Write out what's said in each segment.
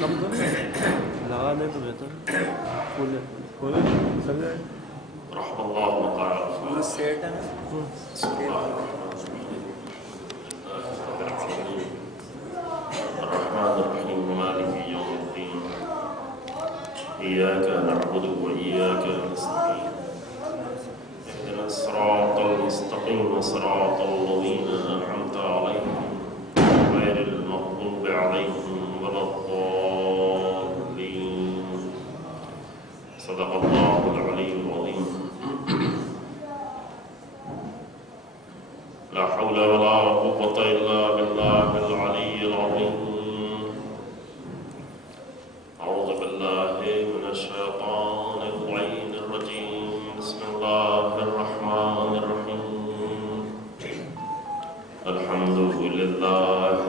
کم تو نہیں لگا دیں تو بہتر ہے. کھولے چل جائے. رحم اللہ مقام سیٹ ہے نا. الرحمن الرحیم مالک یوم الدین ایاک نعبد و ایاک نستعین اهدنا الصراط المستقیم صراط الذین انعمت علیہم غیر المغضوب علیہم ولا الضالین. صدق اللہ العلی العظیم. لا حول ولا قوة إلا بالله العلي العظيم. أعوذ بالله من الشيطان اللعين الرجيم. بسم الله الرحمن الرحيم. الحمد لله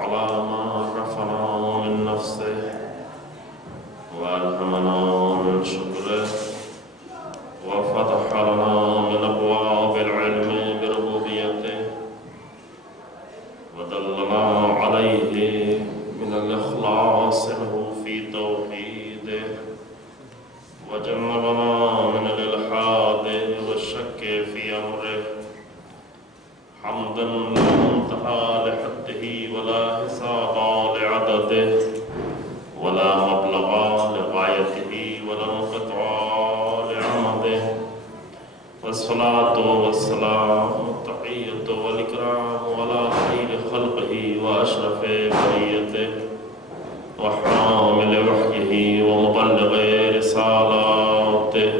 على ما رفعنا من نفسه وألهمنا من شكره وفتح لنا من أبواب العلم ودلنا عليه من الإخلاص له في توحيده وجنبنا من الإلحاد والشك في أمره. حمدا لا منتهى لحده ولا حساب لعدده ولا مبلغ لغايته ولا انقطاع لعمده. والصلاة والسلام التحية والإكرام على خير خلقه وأشرف بريته وحامل وحيه ومبلغ رسالاته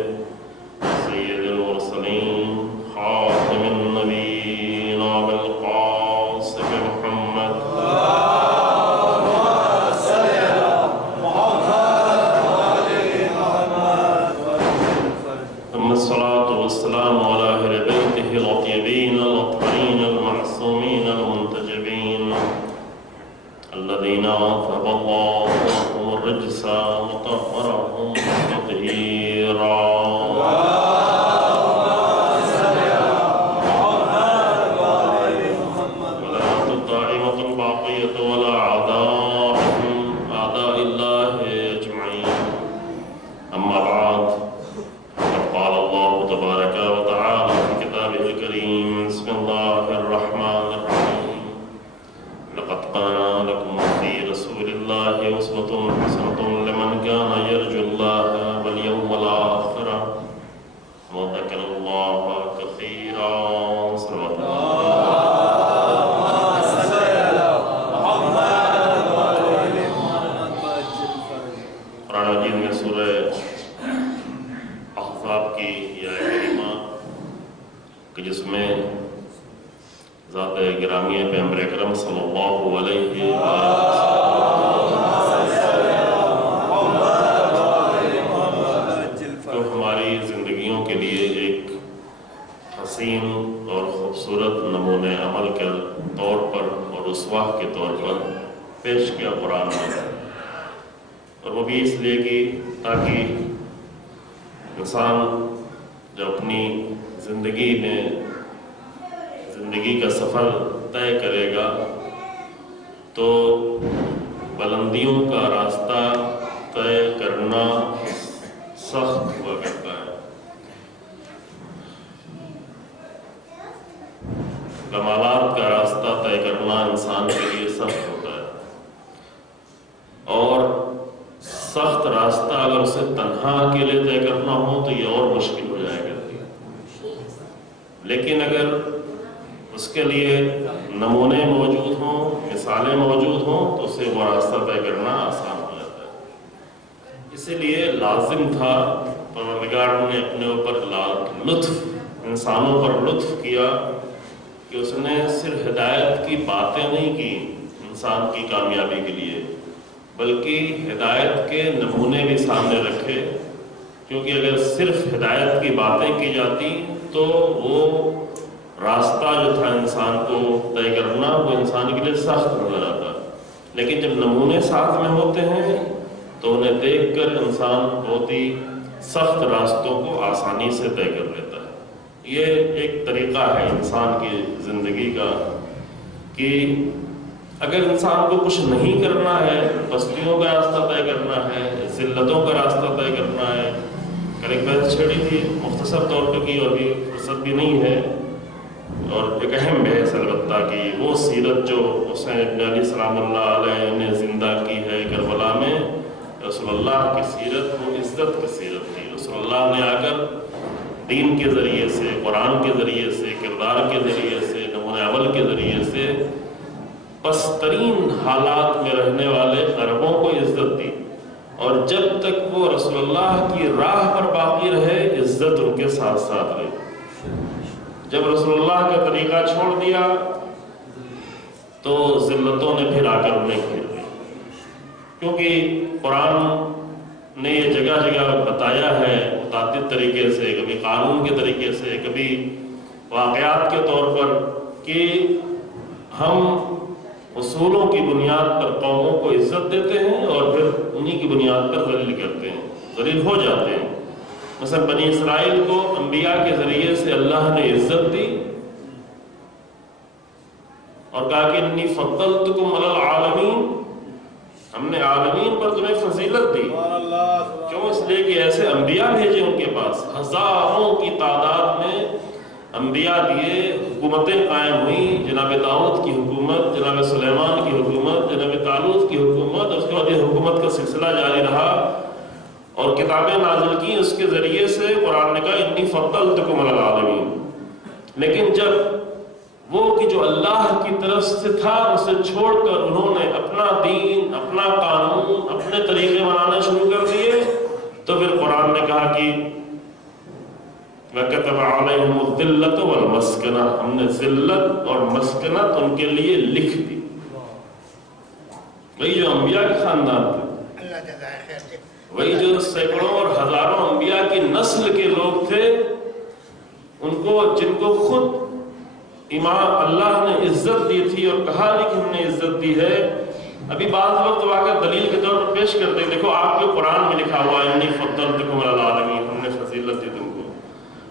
سيد المرسلين خاتم النبيين أبي القاسم محمد ثم الصلاة والسلام على أهل بيته الأطيبين الأطهرين المعصومين المنتجبين الذين أذهب الله عنهم الرجس وطهرهم تطهيرا. ولا الدائمة الباقية ولا أعداء الله أجمعين. أما بعد، قال الله تبارك وتعالى في كتابه الكريم. بسم الله الرحمن الرحيم. لقد كان لكم في رسول الله أسوة حسنة لمن كان يرجو الله واليوم الآخر وذكر الله كثيرا. صلوات قرآن مجید میں سورہ احزاب کی یہ آیت کریمہ کہ جس میں ذات گرامی پیغمبر اکرم صلی اللہ علیہ جو ہماری زندگیوں کے لیے ایک حسین اور خوبصورت نمونے عمل کے طور پر اور رسوا کے طور پر پیش کیا قرآن میں. اور وہ بھی اس لیے کہ تاکہ انسان جو اپنی زندگی میں زندگی کا سفر طے کرے گا تو بلندیوں کا راستہ طے کرنا سخت ہوا کرتا ہے. کمالات کا راستہ طے کرنا انسان کے لیے سخت ہوتا ہے اور سخت راستہ اگر اسے تنہا اکیلے طے کرنا ہو تو یہ اور مشکل ہو جائے گا. لیکن اگر اس کے لیے نمونے موجود ہوں، مثالیں موجود ہوں تو اسے وہ راستہ طے کرنا آسان ہو جاتا ہے. اسی لیے لازم تھا پروردگار نے اپنے اوپر لطف انسانوں پر لطف کیا کہ اس نے صرف ہدایت کی باتیں نہیں کی انسان کی کامیابی کے لیے، بلکہ ہدایت کے نمونے بھی سامنے رکھے. کیونکہ اگر صرف ہدایت کی باتیں کی جاتی تو وہ راستہ جو تھا انسان کو طے کرنا وہ انسان کے لیے سخت نظر آتا. لیکن جب نمونے ساتھ میں ہوتے ہیں تو انہیں دیکھ کر انسان بہت ہی سخت راستوں کو آسانی سے طے کر لیتا ہے. یہ ایک طریقہ ہے انسان کی زندگی کا کہ اگر انسان کو کچھ نہیں کرنا ہے، بستیوں کا راستہ طے کرنا ہے، ذلتوں کا راستہ طے کرنا ہے، کل ایک بحث چھڑی تھی مختصر طور پہ کی، اور بھی فرصت بھی نہیں ہے، اور ایک اہم بحث البتہ کی وہ سیرت جو حسین ابن علی سلام اللہ علیہ نے زندہ کی ہے کربلا میں، رسول اللہ کی سیرت وہ عزت کی سیرت تھی۔ رسول اللہ نے آ کر دین کے ذریعے سے، قرآن کے ذریعے سے، کردار کے ذریعے سے، نمونہ عمل کے ذریعے سے پسترین حالات میں رہنے والے عربوں کو عزت دی، اور جب تک وہ رسول اللہ کی راہ پر باقی رہے عزت ان کے ساتھ ساتھ رہی۔ جب رسول اللہ کا طریقہ چھوڑ دیا تو ذلتوں نے پھر آ کر انہیں گھیر لیا، کیونکہ قرآن نے یہ جگہ جگہ بتایا ہے متعدد طریقے سے، کبھی قانون کے طریقے سے، کبھی واقعات کے طور پر، کہ ہم اصولوں کی بنیاد پر قوموں کو عزت دیتے ہیں اور پھر انہی کی بنیاد پر ذلیل کرتے ہیں، ذلیل ہو جاتے ہیں۔ مثلا بنی اسرائیل کو انبیاء کے ذریعے سے اللہ نے عزت دی اور کہا کہ انی فضلتکم علی العالمین، ہم نے عالمین پر تمہیں فضیلت دی۔ کیوں؟ اس لیے کہ ایسے انبیاء بھیجے ان کے پاس، ہزاروں کی تعداد میں انبیاء دیے، حکومتیں قائم ہوئیں، جناب داؤد کی حکومت، جناب سلیمان کی حکومت، جناب طالوت کی حکومت، اس کے بعد یہ حکومت کا سلسلہ جاری رہا اور کتابیں نازل کی اس کے ذریعے سے۔ قرآن نے کہا انی فضلتکم علی العالمین، لیکن جب وہ کہ جو اللہ کی طرف سے تھا اسے چھوڑ کر انہوں نے اپنا دین، اپنا قانون، اپنے طریقے بنانا شروع کر دیے، تو پھر قرآن نے کہا کہ وَكَتَبَ عَلَيْهِمُ الذِّلَّةَ وَالْمَسْكَنَةَ، ہم نے ذلت اور مسکنت ان کے لیے لکھ دی۔ وہی جو انبیاء کے خاندان تھے، وہی جو سینکڑوں اور ہزاروں انبیاء کی نسل کے لوگ تھے، ان کو جن کو خود امام اللہ نے عزت دی تھی اور کہا نہیں کہ ہم نے عزت دی ہے۔ ابھی بعض وقت واقع دلیل کے طور پر پیش کرتے ہیں، دیکھو آپ کے قرآن میں لکھا ہوا ہے انی فضلتکم علی العالمین، ہم نے فضیلت دی تم کو،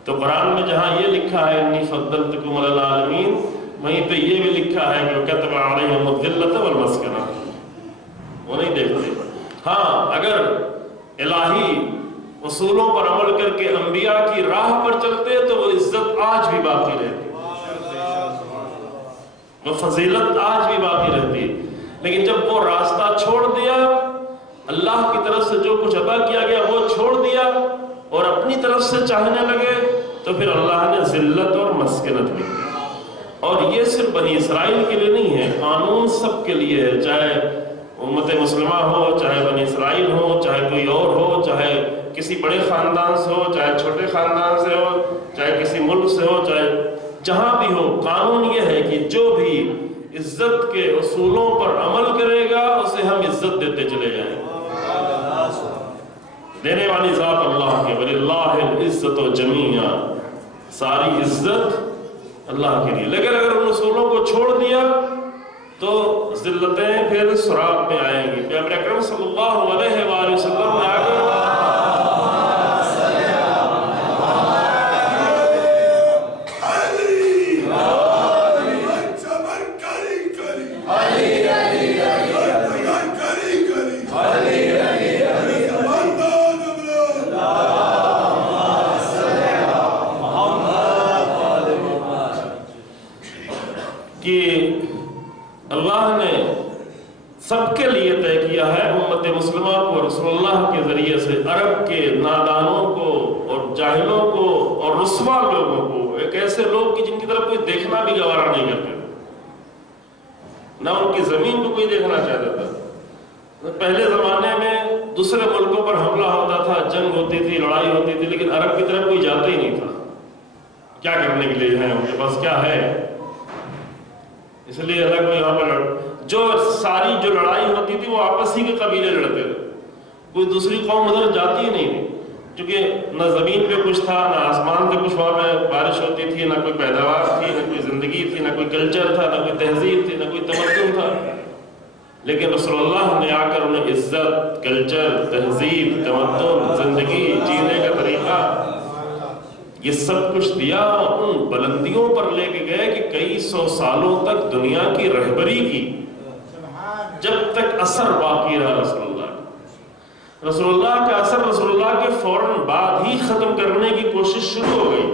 تو قرآن میں جہاں یہ لکھا ہے انی فضلتکم علی العالمین، وہیں پہ یہ بھی لکھا ہے کہ کتب علیہم الذلۃ والمسکنہ، وہ نہیں دیکھتے۔ ہاں اگر الہی اصولوں پر عمل کر کے انبیاء کی راہ پر چلتے تو وہ عزت آج بھی باقی رہتی، وہ فضیلت آج بھی باقی رہتی، لیکن جب وہ راستہ چھوڑ دیا، اللہ کی طرف سے جو کچھ عطا کیا گیا وہ چھوڑ دیا اور اپنی طرف سے چاہنے لگے، تو پھر اللہ نے ذلت اور مسکنت لی۔ اور یہ صرف بنی اسرائیل کے لیے نہیں ہے، قانون سب کے لیے ہے، چاہے امت مسلمہ ہو، چاہے بنی اسرائیل ہو، چاہے کوئی اور ہو، چاہے کسی بڑے خاندان سے ہو، چاہے چھوٹے خاندان سے ہو، چاہے کسی ملک سے ہو، چاہے جہاں بھی ہو، قانون یہ ہے کہ جو بھی عزت کے اصولوں پر عمل کرے گا اسے ہم عزت دیتے چلے جائیں۔ دینے والی ذات اللہ کے، وَلِلَّهِ الْعِزَّةُ جَمِيعًا، ساری عزت اللہ کے لیے، لیکن اگر ان اصولوں کو چھوڑ دیا تو ذلتیں پھر سراغ میں آئیں گی۔ پیغمبر اکرم صلی اللہ علیہ وآلہ وسلم نے آگے اللہ نے سب کے لیے طے کیا ہے، امت مسلمہ کو رسول اللہ کے ذریعے سے عرب کے نادانوں کو اور جاہلوں کو اور رسوا لوگوں کو، ایک ایسے لوگ کی جن کی طرف کوئی دیکھنا بھی گوارا نہیں کرتے، نہ ان کی زمین کو کوئی دیکھنا چاہتا تھا۔ پہلے زمانے میں دوسرے ملکوں پر حملہ ہوتا تھا، جنگ ہوتی تھی، لڑائی ہوتی تھی، لیکن عرب کی طرف کوئی جاتا ہی نہیں تھا۔ کیا کرنے کے لیے ہیں، ان کے پاس کیا ہے؟ اس لیے اللہ کو یہاں پر جو ساری جو لڑائی ہوتی تھی وہ آپس ہی کے قبیلے لڑتے تھے، کوئی دوسری قوم ادھر جاتی ہی نہیں تھی، کیونکہ نہ زمین پہ کچھ تھا، نہ آسمان پہ کچھ، وہاں پہ بارش ہوتی تھی، نہ کوئی پیداوار تھی، نہ کوئی زندگی تھی، نہ کوئی کلچر تھا، نہ کوئی تہذیب تھی، نہ کوئی تمدن تھا۔ لیکن رسول اللہ نے آ کر انہیں عزت، کلچر، تہذیب، تمدن، زندگی جینے کا طریقہ، یہ سب کچھ دیا، ان بلندیوں پر لے کے گئے کہ کئی سو سالوں تک دنیا کی رہبری کی، جب تک اثر باقی رہا رسول اللہ کا، رسول اللہ کا اثر رسول اللہ کے فوراً بعد ہی ختم کرنے کی کوشش شروع ہو گئی،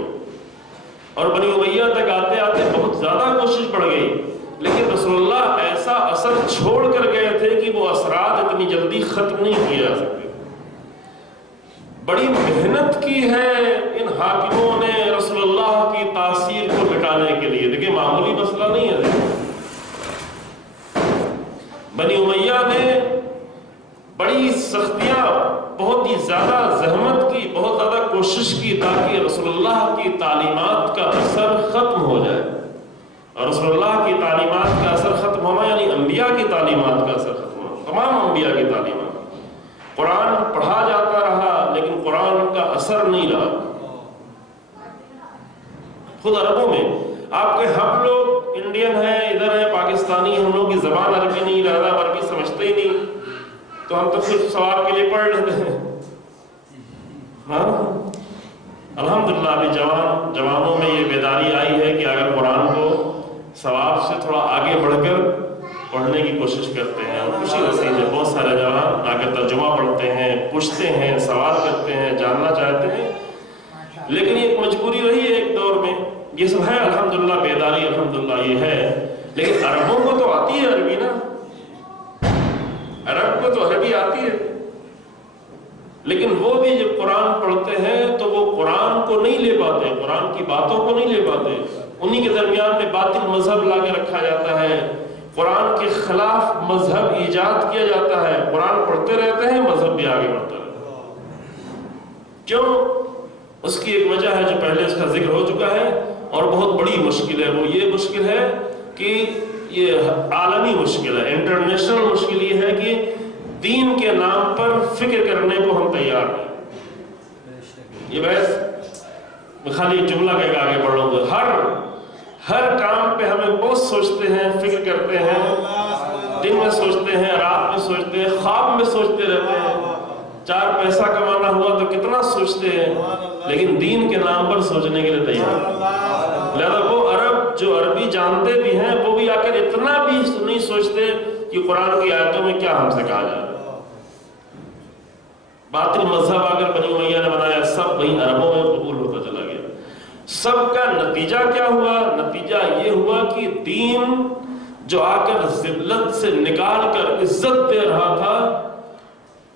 اور بنی امیہ تک آتے آتے بہت زیادہ کوشش بڑھ گئی، لیکن رسول اللہ ایسا اثر چھوڑ کر گئے تھے کہ وہ اثرات اتنی جلدی ختم نہیں کیے جا سکتے۔ بڑی محنت کی ہے ان حاکموں نے رسول اللہ کی تاثیر کو مٹانے کے لیے، دیکھیں معمولی مسئلہ نہیں ہے۔ بنی امیہ نے بڑی سختیاں، بہت ہی زیادہ زحمت کی، بہت زیادہ کوشش کی تاکہ رسول اللہ کی تعلیمات کا اثر ختم ہو جائے، اور رسول اللہ کی تعلیمات کا اثر ختم ہونا یعنی انبیاء کی تعلیمات کا اثر ختم ہونا، تمام انبیاء کی تعلیمات۔ قرآن پڑھا جاتا رہا لیکن قرآن کا اثر نہیں رہا۔ خود عربوں میں آپ کے ہم لوگ انڈین ہیں، ادھر ہیں پاکستانی، ہم لوگ کی زبان عربی نہیں، لہذا عربی سمجھتے ہی نہیں، تو ہم تو صرف ثواب کے لیے پڑھ لیتے ہیں۔ ہاں الحمدللہ ابھی جوانوں میں یہ بیداری آئی ہے کہ اگر قرآن کو ثواب سے تھوڑا آگے بڑھ کر پڑھنے کی کوشش کرتے ہیں، اور خوشی نصیب ہے بہت سارے جوان آ کر ترجمہ پڑھتے ہیں، پوچھتے ہیں، سوال کرتے ہیں، جاننا چاہتے ہیں، لیکن یہ ایک مجبوری رہی ہے ایک دور میں، یہ سب ہے الحمدللہ، بیداری الحمدللہ یہ ہے، لیکن عربوں کو تو آتی ہے عربی نا، عرب کو تو عربی آتی ہے، لیکن وہ بھی جب قرآن پڑھتے ہیں تو وہ قرآن کو نہیں لے پاتے، قرآن کی باتوں کو نہیں لے پاتے، انہی کے درمیان میں باطل مذہب لا کے رکھا جاتا ہے، قرآن کے خلاف مذہب ایجاد کیا جاتا ہے، قرآن پڑھتے رہتے ہیں، مذہب بھی آگے بڑھتا رہتا ہے۔ کیوں؟ اس کی ایک وجہ ہے جو پہلے اس کا ذکر ہو چکا ہے، اور بہت بڑی مشکل ہے، وہ یہ مشکل ہے کہ یہ عالمی مشکل ہے، انٹرنیشنل مشکل یہ ہے کہ دین کے نام پر فکر کرنے کو ہم تیار نہیں۔ یہ بحث میں خالی جملہ کہہ کے آگے بڑھ رہا ہوں، ہر کام پہ ہمیں بہت سوچتے ہیں، فکر کرتے ہیں، دن میں سوچتے ہیں، رات میں سوچتے ہیں، خواب میں سوچتے رہتے ہیں، 4 پیسہ کمانا ہوا تو کتنا سوچتے ہیں، لیکن دین کے نام پر سوچنے کے لیے تیار۔ لہذا وہ عرب جو عربی جانتے بھی ہیں وہ بھی آ کر اتنا بھی نہیں سوچتے کہ قرآن کی آیتوں میں کیا ہم سے کہا جائے۔ باطل مذہب آ کر بنی امیہ نے بنایا، سب وہی عربوں میں قبول ہوتا چلا گیا۔ سب کا نتیجہ کیا ہوا؟ نتیجہ یہ ہوا کہ دین جو آ کر ذلت سے نکال کر عزت دے رہا تھا،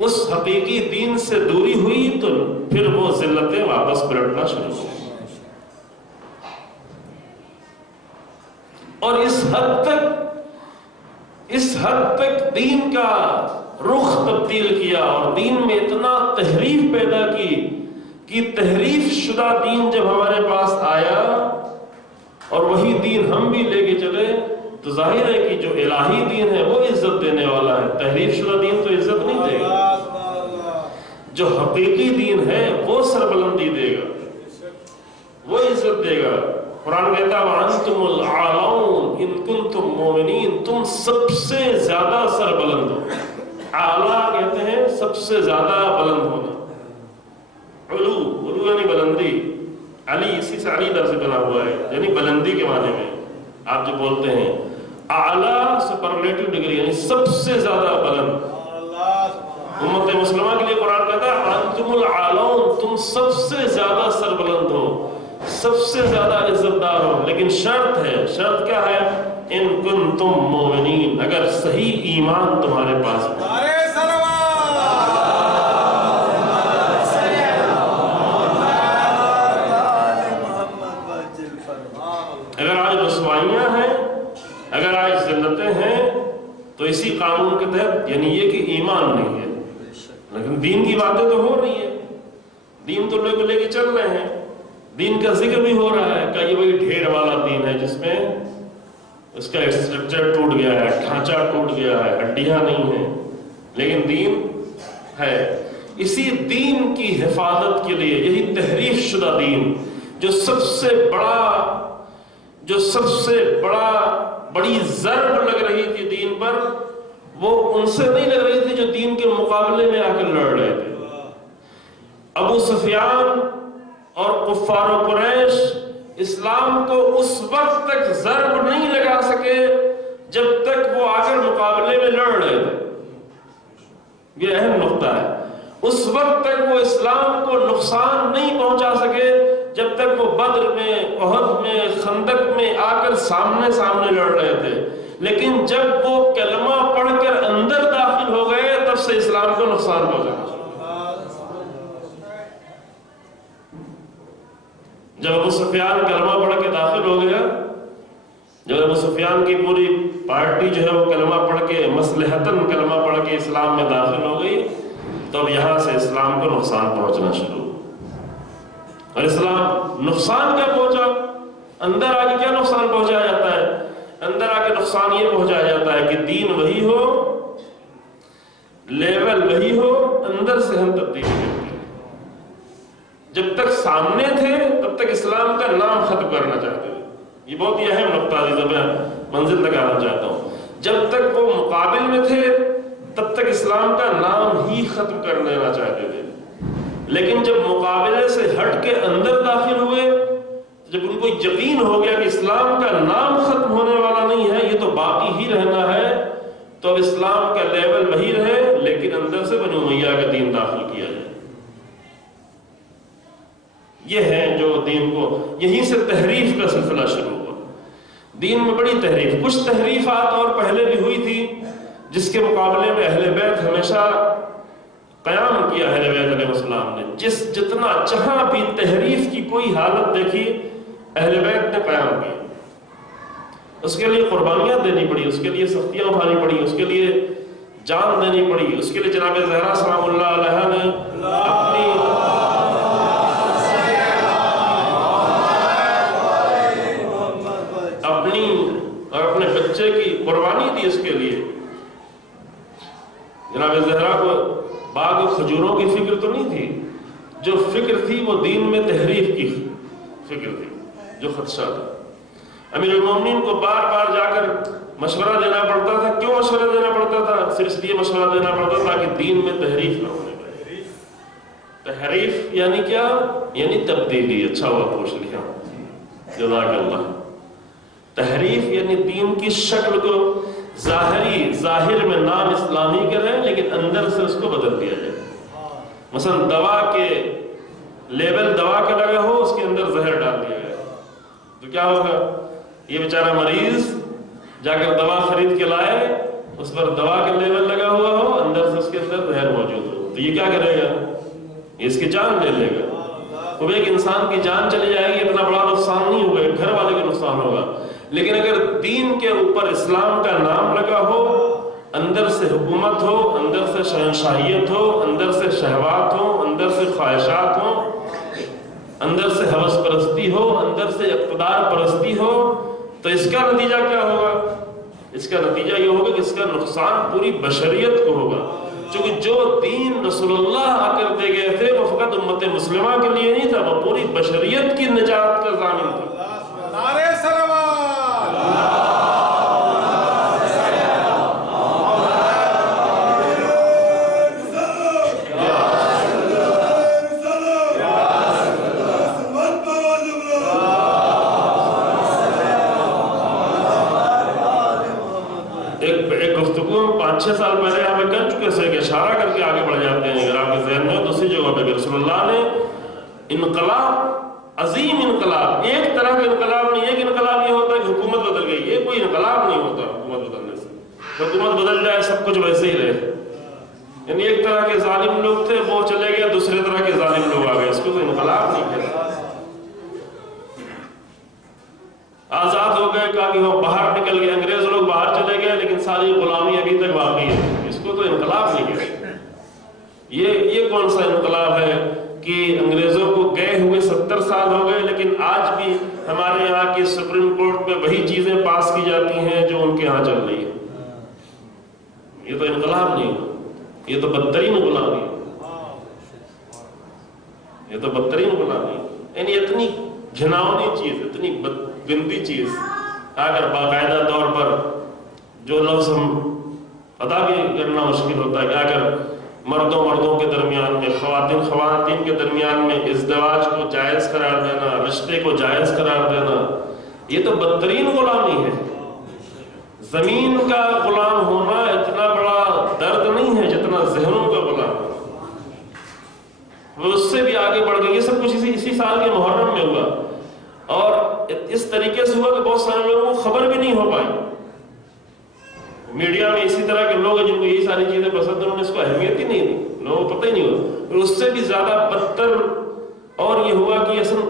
اس حقیقی دین سے دوری ہوئی تو پھر وہ ذلتیں واپس پلٹنا شروع ہو گئی، اور اس حد تک دین کا رخ تبدیل کیا، اور دین میں اتنا تحریف پیدا کی کہ تحریف شدہ دین جب ہمارے پاس آیا اور وہی دین ہم بھی لے کے چلے تو ظاہر ہے کہ جو الہی دین ہے وہ عزت دینے والا ہے، تحریف شدہ دین تو عزت نہیں دے گا، جو حقیقی دین ہے وہ سربلندی دے گا، وہ عزت دے گا۔ قرآن کہتا ہے وَأَنْتُمُ الْأَعْلَوْنَ إِن كُنتُم مُؤْمِنِينَ، تم سب سے زیادہ سربلند ہو۔ اعلیٰ کہتے ہیں سب سے زیادہ بلند ہونا، علو یعنی بلندی، علی اسی سے علی لفظ بنا ہوا ہے، یعنی بلندی کے معنی میں آپ جو بولتے ہیں اعلیٰ سپرلیٹو ڈگری یعنی سب سے زیادہ بلند۔ امت مسلمہ کے لیے قرآن کہتا ہے انتم العالون، تم سب سے زیادہ سربلند ہو، سب سے زیادہ عزت دار ہو، لیکن شرط ہے، شرط کیا ہے؟ ان کنتم مومنین، اگر صحیح ایمان تمہارے پاس ہو۔ اگر آج رسوائیاں ہیں، اگر آج ذلتیں ہیں تو اسی قانون کے تحت، یعنی یہ کہ ایمان نہیں ہے، لیکن دین کی باتیں تو ہو رہی ہیں، دین تو لوگ لے کے چل رہے ہیں، دین کا ذکر بھی ہو رہا ہے کہ یہ وہی ڈھیر والا دین ہے جس میں اس کا اسٹرکچر ٹوٹ گیا ہے، ڈھانچہ ٹوٹ گیا ہے، ہڈیاں نہیں ہیں، لیکن دین ہے۔ اسی دین کی حفاظت کے لیے یہی تحریف شدہ دین جو سب سے بڑی ضرب لگ رہی تھی دین پر، وہ ان سے نہیں لگ رہی تھی جو دین کے مقابلے میں آ کر لڑ رہے تھے۔ ابو سفیان اور کفار و قریش اسلام کو اس وقت تک ضرب نہیں لگا سکے جب تک وہ آ کر مقابلے میں لڑ رہے تھے. یہ اہم نقطہ ہے. اس وقت تک وہ اسلام کو نقصان نہیں پہنچا سکے جب تک وہ بدر میں، احد میں، خندق میں آ کر سامنے سامنے لڑ رہے تھے. لیکن جب وہ کلمہ پڑھ کر اندر داخل ہو گئے تب سے اسلام کو نقصان پہنچا. جب ابو سفیان کلمہ پڑھ کے داخل ہو گیا، جب ابو سفیان کی پوری پارٹی جو ہے وہ کلمہ پڑھ کے مصلحتاً کلمہ پڑھ کے اسلام میں داخل ہو گئی، تو اب یہاں سے اسلام کو نقصان پہنچنا شروع. اور اسلام نقصان کیا پہنچا؟ اندر آ کے کیا نقصان پہنچایا جاتا ہے؟ اندر آ کے نقصان یہ پہنچایا جاتا ہے کہ دین وہی ہو، لیول وہی ہو، اندر سے ہم تبدیلی کرتے ہیں. جب تک سامنے تھے تب تک اسلام کا نام ختم کرنا چاہتے تھے. یہ بہت ہی اہم نقطہ ہے، میں منزل تک آنا چاہتا ہوں. جب تک وہ مقابل میں تھے تب تک اسلام کا نام ہی ختم کر دینا چاہتے تھے. لیکن جب مقابلے سے ہٹ کے اندر داخل ہوئے، جب ان کو یقین ہو گیا کہ اسلام کا نام ختم ہونے والا نہیں ہے، یہ تو باقی ہی رہنا ہے، تو اب اسلام کا لیول وہی رہے لیکن اندر سے بنی امیہ کا دین داخل کیا جائے. یہ ہے جو دین کو، یہیں سے تحریف کا سلسلہ شروع ہوا. دین میں بڑی تحریف، کچھ تحریفات اور پہلے بھی ہوئی تھی جس کے مقابلے میں اہل بیت ہمیشہ قیام کیا. اہل بیت علیہ السلام نے جتنا جہاں بھی تحریف کی کوئی حالت دیکھی اہل بیت نے قیام کیا. اس کے لیے قربانیاں دینی پڑی، اس کے لیے سختیاں اٹھانی پڑی، اس کے لیے جان دینی پڑی. اس کے لیے جناب زہرا سلام اللہ علیہ نے اپنی اور اپنے بچے کی قربانی دی. اس کے لیے جناب زہرا کو باغ کھجوروں کی فکر تو نہیں تھی، جو فکر تھی وہ دین میں تحریف کی فکر تھی، جو خدشہ تھا. امیر المومنین کو بار بار جا کر مشورہ دینا پڑتا تھا. کیوں مشورہ دینا پڑتا تھا؟ صرف اس لیے مشورہ دینا پڑتا تھا کہ دین میں تحریف نہ ہونے پائے. تحریف یعنی کیا؟ یعنی تبدیلی. اچھا ہوا پوچھ لیا، جزاک اللہ. تحریف یعنی دین کی شکل کو ظاہر میں نام اسلامی کریں لیکن اندر سے اس کو بدل دیا جائے. مثلا دوا کے لیبل دوا کا لگا ہو، اس کے اندر زہر ڈال دیا گیا تو کیا ہوگا؟ یہ بیچارہ مریض جا کر دوا خرید کے لائے، اس پر دوا کا لیبل لگا ہوا ہو، اندر سے اس کے اندر زہر موجود ہو، تو یہ کیا کرے گا؟ یہ اس کی جان لے لے گا. تو ایک انسان کی جان چلی جائے گی، اتنا بڑا نقصان نہیں ہوگا، گھر والے کا نقصان ہوگا. لیکن اگر دین کے اوپر اسلام کا نام لگا ہو، اندر سے حکومت ہو، اندر سے شہنشاہیت ہو، اندر سے شہوات ہو، اندر سے خواہشات ہو، اندر سے ہوس پرستی ہو، اندر سے اقتدار پرستی ہو، تو اس کا نتیجہ کیا ہوگا؟ اس کا نتیجہ یہ ہوگا کہ اس کا نقصان پوری بشریت کو ہوگا. چونکہ جو دین رسول اللہ آ کر دے گئے تھے وہ فقط امت مسلمہ کے لیے نہیں تھا، وہ پوری بشریت کی نجات کا ضامن تھا. نعرہ سلوات. ایک گفتگو 5-6 سال پہلے ہمیں کر چکے سے کہ اشارہ کر کے آگے بڑھ جاتے ہیں. اگر آپ کے ذہن میں دوسری جگہ پہ کہ رسول اللہ نے انقلاب، عظیم انقلاب، ایک طرح کا انقلاب نہیں. ایک انقلاب یہ ہوتا ہے کہ حکومت بدل گئی، یہ کوئی انقلاب نہیں ہوتا. حکومت بدلنے سے حکومت بدل جائے سب کچھ ویسے ہی رہے. یعنی ایک طرح کے ظالم لوگ تھے وہ چلے گئے، دوسرے طرح کے ظالم لوگ آ گئے، اس کو تو انقلاب نہیں کہتے. آزاد ہو گئے، کہا کہ وہ باہر نکل گئے، انگریز لوگ باہر چلے گئے لیکن ساری غلامی ابھی تک باقی ہے، اس کو تو انقلاب نہیں کہتے. یہ کون سا انقلاب ہے کہ انگریزوں کو گئے ہوئے 70 سال ہو گئے لیکن آج بھی ہمارے یہاں کی سپریم کورٹ میں وہی چیزیں پاس کی جاتی ہیں جو ان کے یہاں چل رہی ہیں. یہ تو انقلاب نہیں، یہ تو بدترین غلامی ہے. یہ تو بدترین غلامی ہے. یعنی اتنی گھناؤنی چیز، اتنی گندی چیز اگر باقاعدہ طور پر جو لفظ ہم ادا بھی کرنا مشکل ہوتا ہے کہ اگر مردوں کے درمیان میں، خواتین کے درمیان میں ازدواج کو جائز قرار دینا، رشتے کو جائز قرار دینا، یہ تو بدترین غلامی ہے. زمین کا غلام ہونا اتنا بڑا درد نہیں ہے جتنا ذہنوں کا غلام ہونا. وہ اس سے بھی آگے بڑھ گئی. یہ سب کچھ اسی سال کے محرم میں ہوا اور اس طریقے سے ہوا کہ بہت سارے لوگوں کو خبر بھی نہیں ہو پائی. میڈیا میں اسی طرح کے لوگ ہیں جن کو یہی ساری چیزیں پسند ہیں, انہوں نے اس کو اہمیت ہی نہیں دی, لوگوں کو پتہ ہی نہیں ہوا. اور اس سے بھی زیادہ بدتر اور یہ ہوا کہ اصل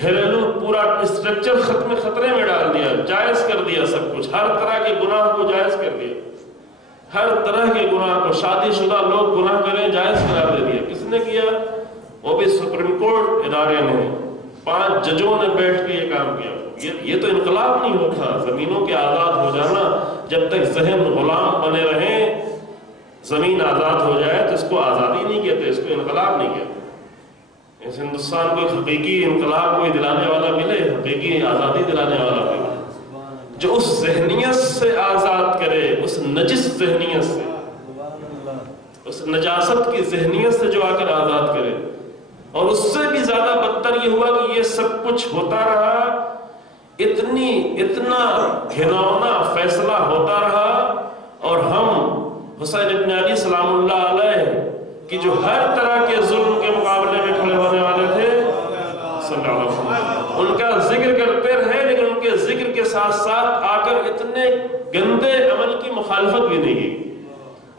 گھریلو پورا اسٹرکچر خطرے میں ڈال دیا, جائز کر دیا سب کچھ, ہر طرح کے گناہ کو جائز کر دیا, ہر طرح کے گناہ کو, شادی شدہ لوگ گناہ کریں جائز قرار دے دیا. کس نے کیا؟ وہ بھی سپریم کورٹ ادارے نے, 5 ججوں نے بیٹھ کے یہ کام کیا. یہ تو انقلاب نہیں ہوتا. زمینوں کے آزاد ہو جانا, جب تک ذہن غلام بنے رہیں, زمین آزاد ہو جائے تو اس کو آزادی نہیں کہتے, اس کو انقلاب نہیں کہتے. اس ہندوستان کو ایک حقیقی انقلاب کوئی دلانے والا ملے, حقیقی آزادی دلانے والا ملے, جو اس ذہنیت سے آزاد کرے, اس نجس ذہنیت سے, اس نجاست کی ذہنیت سے جو آ کر آزاد کرے. اور اس سے بھی زیادہ بدتر یہ ہوا کہ یہ سب کچھ ہوتا رہا, اتنا گھناؤنا فیصلہ ہوتا رہا, اور ہم حسین ابن علی سلام اللہ علیہ کہ جو ہر طرح کے ظلم کے مقابلے میں کھڑے ہونے والے تھے صلی اللہ علیہ وسلم, ان کا ذکر کرتے رہے, لیکن ان کے ذکر کے ساتھ ساتھ آ کر اتنے گندے عمل کی مخالفت بھی نہیں کی.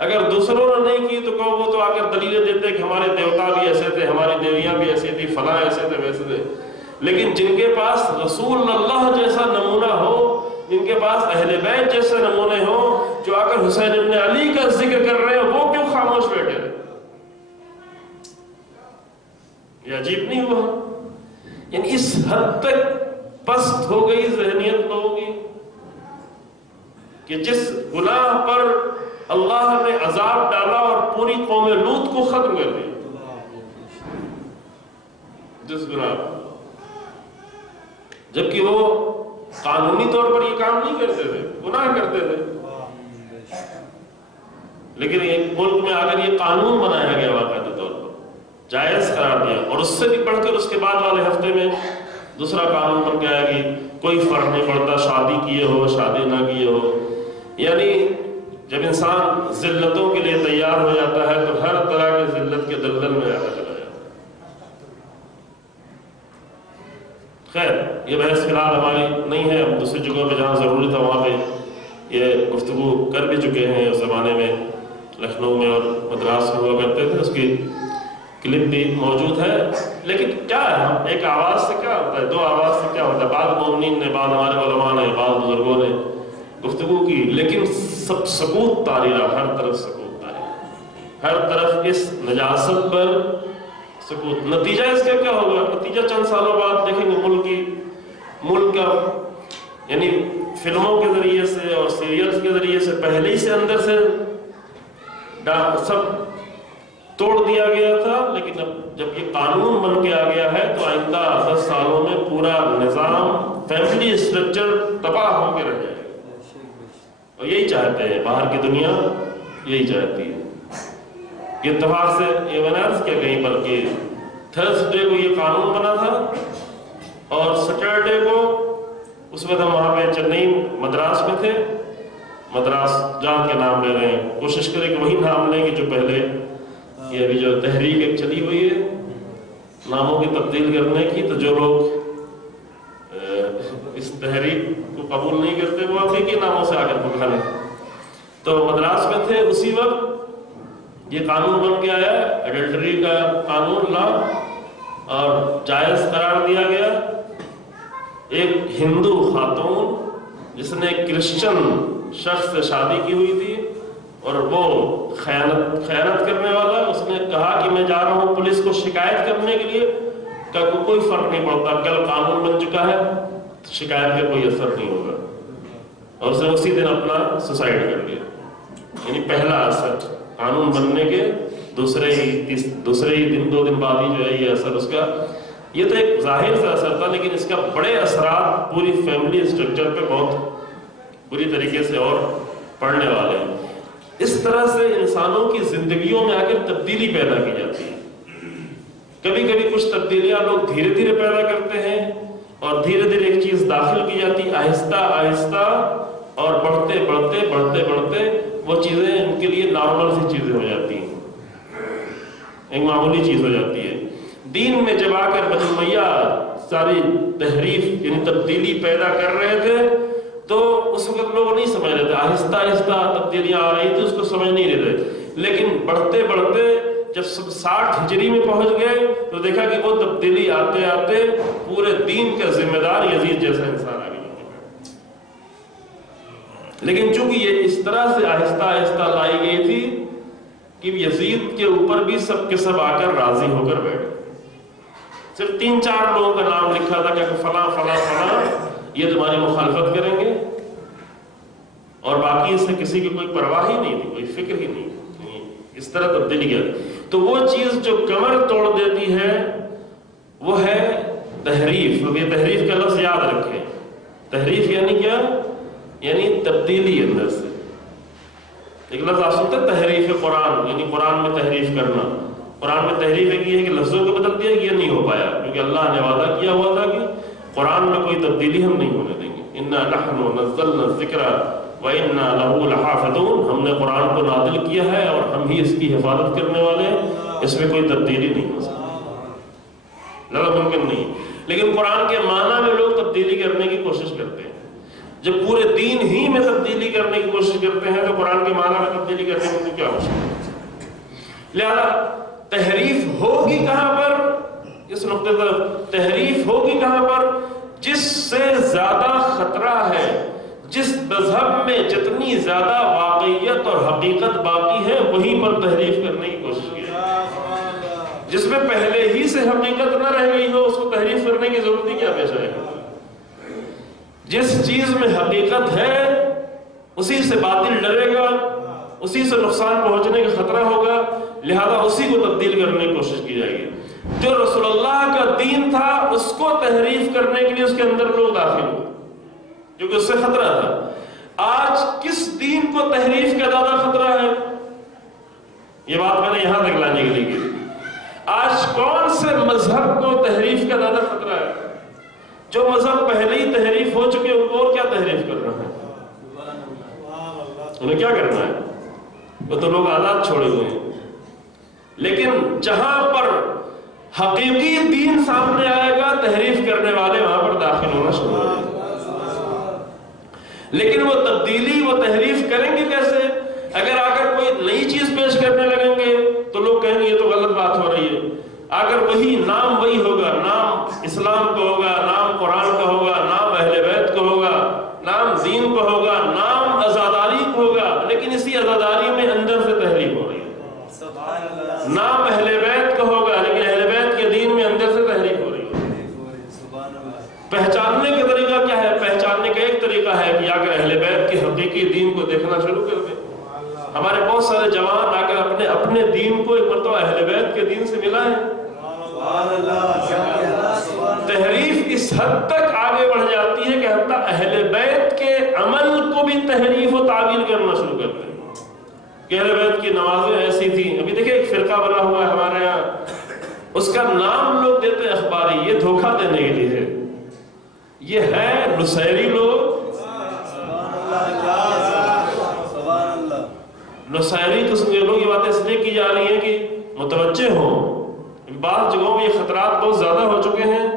اگر دوسروں نے نہیں کی تو وہ تو آ کر دلیلیں دیتے کہ ہمارے دیوتا بھی ایسے تھے, ہماری دیویاں بھی ایسی تھی, فلاں ایسے تھے, ویسے تھے. لیکن جن کے پاس رسول اللہ جیسا نمونہ ہو, جن کے پاس اہل بیت جیسے نمونے ہوں, جو آ کر حسین ابن علی کا ذکر کر رہے ہیں, وہ کیوں خاموش بیٹھے رہے؟ یہ عجیب نہیں ہوا؟ یعنی اس حد تک پست ہو گئی ذہنیت لوگوں کی کہ جس گناہ پر اللہ نے عذاب ڈالا اور پوری قوم لوط کو ختم کر دیا, جس گناہ پر, جبکہ وہ قانونی طور پر یہ کام نہیں کرتے تھے, گناہ کرتے تھے, لیکن ایک ملک میں اگر یہ قانون بنایا گیا باقاعدہ طور پر, جائز قرار دیا, اور اس سے بھی بڑھ کر اس کے بعد والے ہفتے میں دوسرا قانون بن گیا کہ کوئی فرق نہیں پڑتا شادی کیے ہو شادی نہ کیے ہو. یعنی جب انسان ذلتوں کے لیے تیار ہو جاتا ہے تو ہر طرح کی ذلت کے دلدل میں آتا چلا جاتا ہے. خیر, یہ بحث فی الحال ہماری نہیں ہے, ہم دوسری جگہوں پہ جہاں ضروری تھا وہاں پہ یہ گفتگو کر بھی چکے ہیں. اس زمانے میں لکھنؤ میں اور مدراس میں ہوا کرتے تھے, اس کی کلپ بھی موجود ہے. لیکن کیا ہے, ہم ایک آواز سے کیا ہوتا ہے, 2 آواز سے کیا ہوتا ہے؟ بعض مومنین نے, بعض ہمارے علماء نے, بعض بزرگوں نے گفتگو کی, لیکن سب سکوت طاری رہا, ہر طرف سکوت طاری, ہر طرف اس نجاست پر سکوت. نتیجہ اس کا کیا ہوگا؟ نتیجہ چند سالوں بعد دیکھیں گے ملک کا, یعنی فلموں کے ذریعے سے اور سیریلز کے ذریعے سے پہلے ہی سے اندر سے سب توڑ دیا گیا تھا, لیکن اب جب یہ قانون بن کے آ گیا ہے تو آئندہ 10 سالوں میں پورا نظام, فیملی اسٹرکچر تباہ ہو کے رہ جائے گا. اور یہی چاہتے ہیں, باہر کی دنیا یہی چاہتی ہے. یہ اتفاق سے یہ میں نے عرض کیا کہیں پر کہ تھرسڈے کو یہ قانون بنا تھا اور سیٹرڈے کو, اس وقت ہم وہاں پہ چنئی مدراس میں تھے, مدراس جان کے نام لے رہے ہیں, کوشش کریں کہ وہی نام لیں کہ جو پہلے یہ ابھی جو تحریک ایک چلی ہوئی ہے ناموں کی تبدیل کرنے کی, تو جو لوگ اس تحریک کو قبول نہیں کرتے وہ ابھی کے ناموں سے آ کر پکڑا لیں. تو مدراس میں تھے, اسی وقت یہ قانون بن کے آیا, ایڈلٹری کا قانون لا, اور جائز قرار دیا گیا. ایک ہندو خاتون جس نے ایک کرسچن شخص سے شادی کی ہوئی تھی اور وہ خیانت کرنے والا, اس نے کہا کہ میں جا رہا ہوں پولیس کو شکایت کرنے کے لیے, کہ کوئی فرق نہیں پڑتا, کل قانون بن چکا ہے, شکایت کا کوئی اثر نہیں ہوگا. اور اس نے اسی دن اپنا سوسائڈ کر لیا. یعنی پہلا اثر قانون بننے کے دوسرے ہی دن 2 دن بعد ہی جو ہے یہ اثر اس کا, یہ تو ایک ظاہر سا اثر تھا, لیکن اس کا بڑے اثرات پوری فیملی اسٹرکچر پہ بہت بری طریقے سے اور پڑنے والے ہیں. اس طرح سے انسانوں کی زندگیوں میں آ کر تبدیلی پیدا کی جاتی ہے. کبھی کبھی کچھ تبدیلیاں لوگ دھیرے دھیرے پیدا کرتے ہیں اور دھیرے دھیرے ایک چیز داخل کی جاتی, آہستہ آہستہ اور بڑھتے بڑھتے بڑھتے بڑھتے وہ چیزیں ان کے لیے نارمل سی چیزیں ہو جاتی ہیں، ایک معمولی چیز ہو جاتی ہے۔ دین میں جب آ کر بنی امیہ ساری تحریف یعنی تبدیلی پیدا کر رہے تھے تو اس وقت لوگ نہیں سمجھ رہے تھے، آہستہ آہستہ تبدیلیاں آ رہی تھی، اس کو سمجھ نہیں رہے تھے، لیکن بڑھتے بڑھتے جب 60 ہجری میں پہنچ گئے تو دیکھا کہ وہ تبدیلی آتے آتے پورے دین کا ذمہ دار یزید جیسا انسان آ گیا۔ لیکن چونکہ یہ اس طرح سے آہستہ آہستہ لائی گئی تھی کہ یزید کے اوپر بھی سب کے سب آ کر راضی ہو کر بیٹھے۔ صرف 3-4 لوگوں کا نام لکھا تھا کہ فلاں فلاں فلاں یہ تمہاری مخالفت کریں گے، اور باقی اس سے کسی کی کوئی پرواہ ہی نہیں تھی، کوئی فکر ہی نہیں تھی، اس طرح تبدیلی کیا۔ تو وہ چیز جو کمر توڑ دیتی ہے وہ ہے تحریف۔ یہ تحریف کا لفظ یاد رکھیں، تحریف یعنی کیا؟ یعنی تبدیلی اندر سے۔ ایک لفظ آپ سنتے ہیں تحریف قرآن، یعنی قرآن میں تحریف کرنا۔ قرآن میں تحریف ایک یہ ہے کہ لفظوں کو بدل دیا، یہ نہیں ہو پایا کیونکہ اللہ نے وعدہ کیا ہوا تھا کہ قرآن میں کوئی تبدیلی ہم نہیں ہونے دیں گے۔ اِنَّا نَحْنُ نَزَّلْنَا الذِّكْرَ وَإِنَّا لَهُ لَحَافِظُونَ، ہم نے قرآن کو نازل کیا ہے اور ہم ہی اس کی حفاظت کرنے والے ہیں، اس میں کوئی تبدیلی نہیں ہو سکتی، لفظ ممکن نہیں۔ لیکن قرآن کے معنی میں لوگ تبدیلی کرنے کی کوشش کرتے ہیں۔ جب پورے دین ہی میں تبدیلی کرنے کی کوشش کرتے ہیں تو قرآن کے معنی میں تبدیلی کرنے میں کیا ہو سکتا ہے؟ لہذا تحریف ہوگی کہاں پر؟ اس نقطے پر تحریف ہوگی کہاں پر؟ جس سے زیادہ خطرہ ہے، جس مذہب میں جتنی زیادہ واقعیت اور حقیقت باقی ہے وہیں پر تحریف کرنے کی کوشش کی ہے۔ جس میں پہلے ہی سے حقیقت نہ رہ گئی ہو اس کو تحریف کرنے کی ضرورت ہی کیا پیش آئے گا؟ جس چیز میں حقیقت ہے اسی سے باطل ڈرے گا، اسی سے نقصان پہنچنے کا خطرہ ہوگا، لہذا اسی کو تبدیل کرنے کی کوشش کی جائے گی۔ جو رسول اللہ کا دین تھا اس کو تحریف کرنے کے لیے اس کے اندر لوگ داخل ہوئے کیونکہ اس سے خطرہ تھا۔ آج کس دین کو تحریف کا زیادہ خطرہ ہے؟ یہ بات میں نے یہاں تک لانے کے لیے کی۔ آج کون سے مذہب کو تحریف کا زیادہ خطرہ ہے؟ جو مذہب پہلے ہی تحریف ہو چکے ان کو اور کیا تحریف کرنا ہے؟ انہیں کیا کرنا ہے؟ وہ تو لوگ آزاد چھوڑے ہوئے ہیں۔ لیکن جہاں پر حقیقی دین سامنے آئے گا تحریف کرنے والے وہاں پر داخل ہونا شروع ہو جائیں گے۔ لیکن وہ تبدیلی وہ تحریف کریں گے کیسے؟ اگر آ کر کوئی نئی چیز پیش کرنے لگیں گے تو لوگ کہیں گے یہ تو غلط بات ہو رہی ہے۔ اگر وہی نام وہی ہوگا، نام اسلام کو ہوگا، نام قرآن کا ہوگا، نام اہل بیت کو ہوگا، نام دین کو ہوگا، نام عزاداری کو ہوگا، لیکن اسی عزاداری میں اندر سے تحریف ہو رہی ہے۔ نام اہل بیت کو ہوگا لیکن اہل بیت کے دین میں اندر سے تحریف ہو رہی ہے۔ پہچاننے کا طریقہ کیا ہے؟ پہچاننے کا ایک طریقہ ہے کہ اگر اہل بیت کے حقیقی دین کو دیکھنا شروع کر دیں۔ ہمارے بہت سارے جوان آ کر اپنے دین کو ایک مرتبہ اہل بیت کے دین سے ملا ہے۔ تحریف اس حد تک آگے بڑھ جاتی ہے کہ حتیٰ اہل بیت کے عمل کو بھی تحریف و تعویل کرنا شروع کرتے ہیں کہ اہل بیت کی نمازیں ایسی تھیں۔ ابھی دیکھیں ایک فرقہ بنا ہوا ہے ہمارے یہاں، اس کا نام لوگ دیتے ہیں اخباری، یہ دھوکہ دینے کے لیے ہے۔ یہ ہے نصیری لوگ۔ نصیری قسم کے لوگ، یہ باتیں اس لیے کی جا رہی ہیں کہ متوجہ ہوں۔ بعض جگہوں میں یہ خطرات بہت زیادہ ہو چکے ہیں،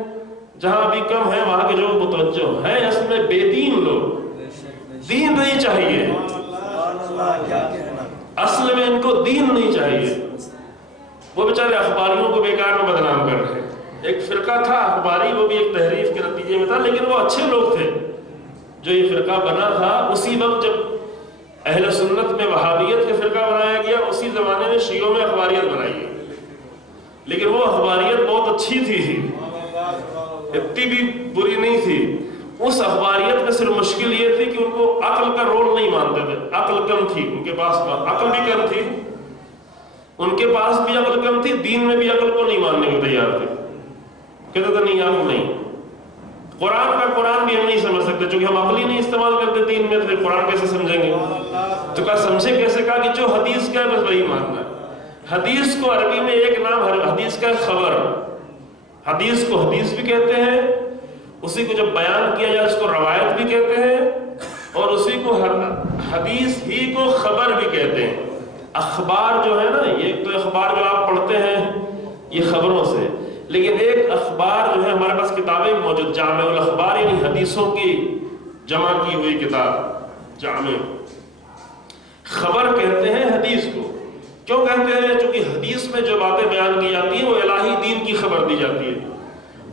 جہاں ابھی کم ہے وہاں کے جو متوجہ ہیں اصل میں بے دین لوگ، دین نہیں چاہیے، اصل میں ان کو دین نہیں چاہیے۔ وہ بیچارے اخباریوں کو بیکار میں بدنام کر رہے ہیں۔ ایک فرقہ تھا اخباری، وہ بھی ایک تحریف کے نتیجے میں تھا، لیکن وہ اچھے لوگ تھے۔ جو یہ فرقہ بنا تھا اسی وقت جب اہل سنت میں وہابیت کے فرقہ بنایا گیا، اسی زمانے میں شیعوں میں اخباریت بنائی گئی، لیکن وہ اخباریت بہت اچھی تھی، اتنی بھی بری نہیں تھی۔ اس اخباریت میں صرف مشکل یہ تھی کہ ان کو عقل کا رول نہیں مانتے تھے، عقل کم تھی ان کے پاس، عقل بھی کم تھی ان کے پاس بھی، عقل کم تھی، دین میں بھی عقل کو نہیں ماننے کو تیار تھے، کہتے تھے نہیں عقل نہیں، قرآن بھی ہم نہیں سمجھ سکتے چونکہ ہم عقل ہی نہیں استعمال کرتے دین میں، تو قرآن کیسے سمجھیں گے؟ تو کہا سمجھے کیسے؟ کہا کہ جو حدیث کا ہے بس وہی ماننا ہے۔ حدیث کو عربی میں ایک نام حدیث کا خبر، حدیث کو حدیث بھی کہتے ہیں، اسی کو جب بیان کیا جائے اس کو روایت بھی کہتے ہیں، اور اسی کو حدیث ہی کو خبر بھی کہتے ہیں. اخبار جو ہے نا، یہ تو اخبار جو آپ پڑھتے ہیں یہ خبروں سے، لیکن ایک اخبار جو ہے ہمارے پاس کتابیں موجود، جامع الاخبار یعنی حدیثوں کی جمع کی ہوئی کتاب جامع. خبر کہتے ہیں حدیث کو. کیوں کہتے ہیں؟ چونکہ حدیث میں جو باتیں بیان کی جاتی ہیں وہ الہی دین کی خبر دی جاتی ہے،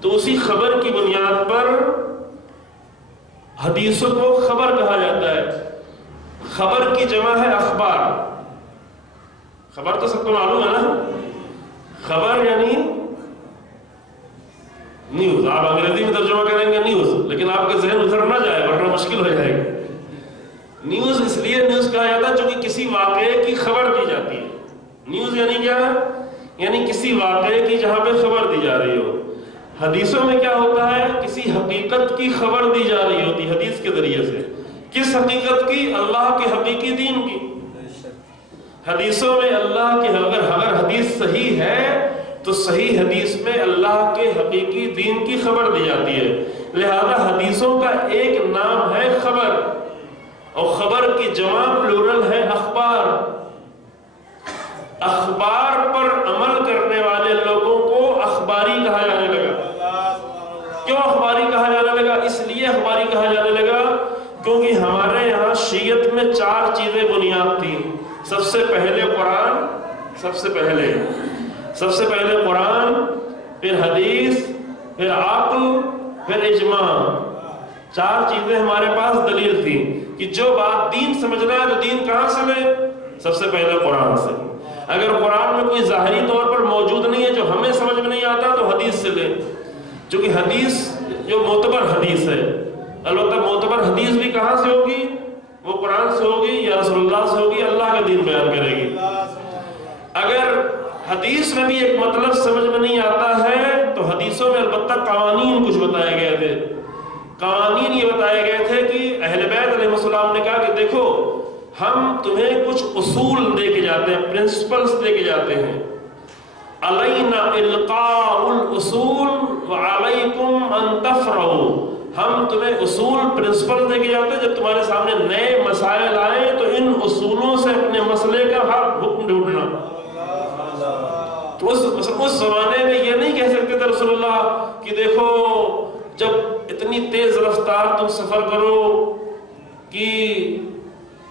تو اسی خبر کی بنیاد پر حدیثوں کو خبر کہا جاتا ہے. خبر کی جمع ہے اخبار. خبر تو سب کو معلوم ہے نا، خبر یعنی نیوز. آپ انگریزی میں ترجمہ کریں گے نیوز، لیکن آپ کے ذہن ادھر نہ جائے ورنہ مشکل ہو جائے گی. نیوز اس لیے نیوز کہا جاتا ہے چونکہ کسی واقعے کی خبر دی جاتی ہے. نیوز یعنی کیا ہے؟ یعنی کسی واقعے کی جہاں پہ خبر دی جا رہی ہو. حدیثوں میں کیا ہوتا ہے؟ کسی حقیقت کی خبر دی جا رہی ہوتی حدیث کے ذریعے سے. کس حقیقت کی؟ اللہ کے حقیقی دین کی. حدیثوں میں اللہ کے اگر حدیث صحیح ہے تو صحیح حدیث میں اللہ کے حقیقی دین کی خبر دی جاتی ہے. لہذا حدیثوں کا ایک نام ہے خبر، اور خبر کی جمع پلورل ہے اخبار. اخبار پر عمل کرنے والے لوگوں کو اخباری کہا جانے لگا. کیوں اخباری کہا جانے لگا؟ اس لیے اخباری کہا جانے لگا کیونکہ ہمارے یہاں شیعت میں 4 چیزیں بنیاد تھیں. سب سے پہلے قرآن، سب سے پہلے قرآن، پھر حدیث، پھر عقل، پھر اجماع. 4 چیزیں ہمارے پاس دلیل تھی کہ جو بات دین سمجھنا ہے تو دین کہاں سے لے؟ سب سے پہلے قرآن سے. اگر قرآن میں کوئی ظاہری طور پر موجود نہیں ہے جو ہمیں سمجھ میں نہیں آتا تو حدیث سے لے. چونکہ حدیث جو معتبر حدیث ہے، البتہ معتبر حدیث بھی کہاں سے ہوگی؟ وہ قرآن سے ہوگی یا رسول اللہ سے ہوگی، اللہ کا دین بیان کرے گی. اگر حدیث میں بھی ایک مطلب سمجھ میں نہیں آتا ہے تو حدیثوں میں البتہ قوانین کچھ بتائے گئے تھے. قوانین یہ بتائے گئے تھے کہ اہل بیت علیہ السلام نے کہا کہ دیکھو ہم تمہیں کچھ اصول دے کے جاتے ہیں، پرنسپلز دے کے جاتے ہیں. علینا القاء الاصول وعلیکم ان تفرعوا. ہم تمہیں اصول پرنسپل دے کے جاتے ہیں، جب تمہارے سامنے نئے مسائل آئیں تو ان اصولوں سے اپنے مسئلے کا حکم ڈھونڈنا. تو اس زمانے میں یہ نہیں کہہ سکتے تھے رسول اللہ کہ دیکھو جب اتنی تیز رفتار تم سفر کرو کہ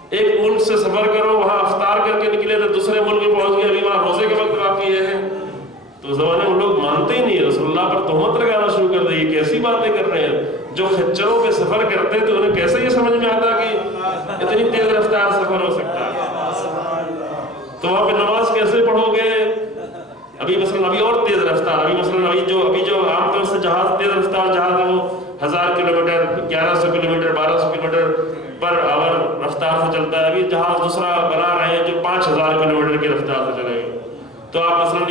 ایک ملک سے سفر کرو، وہاں افطار کر کے نکلے تو دوسرے ملک میں پہنچ گئے، ابھی وہاں روزے کے وقت باقی ہے. تو اس زمانے میں لوگ مانتے ہی نہیں، رسول اللہ پر تہمت لگانا شروع کر دی. کیسی باتیں کر رہے ہیں؟ جو خچروں پہ سفر کرتے تو انہیں کیسے یہ سمجھ میں آتا کہ اتنی تیز رفتار سفر ہو سکتا ہے؟ تو وہاں پہ نماز کیسے پڑھو گے؟ ابھی اور تیز رفتار، ابھی جو عام طور سے جہاز تیز رفتار جہاز ہے وہ 1000 کلومیٹر، 1100 کلومیٹر، 1200 کلومیٹر پر آور رفتار سے چلتا ہے. ابھی جہاز دوسرا بنا رہے ہیں جو 5000 کلومیٹر کی رفتار سے چلے گا. تو آپ مثلاً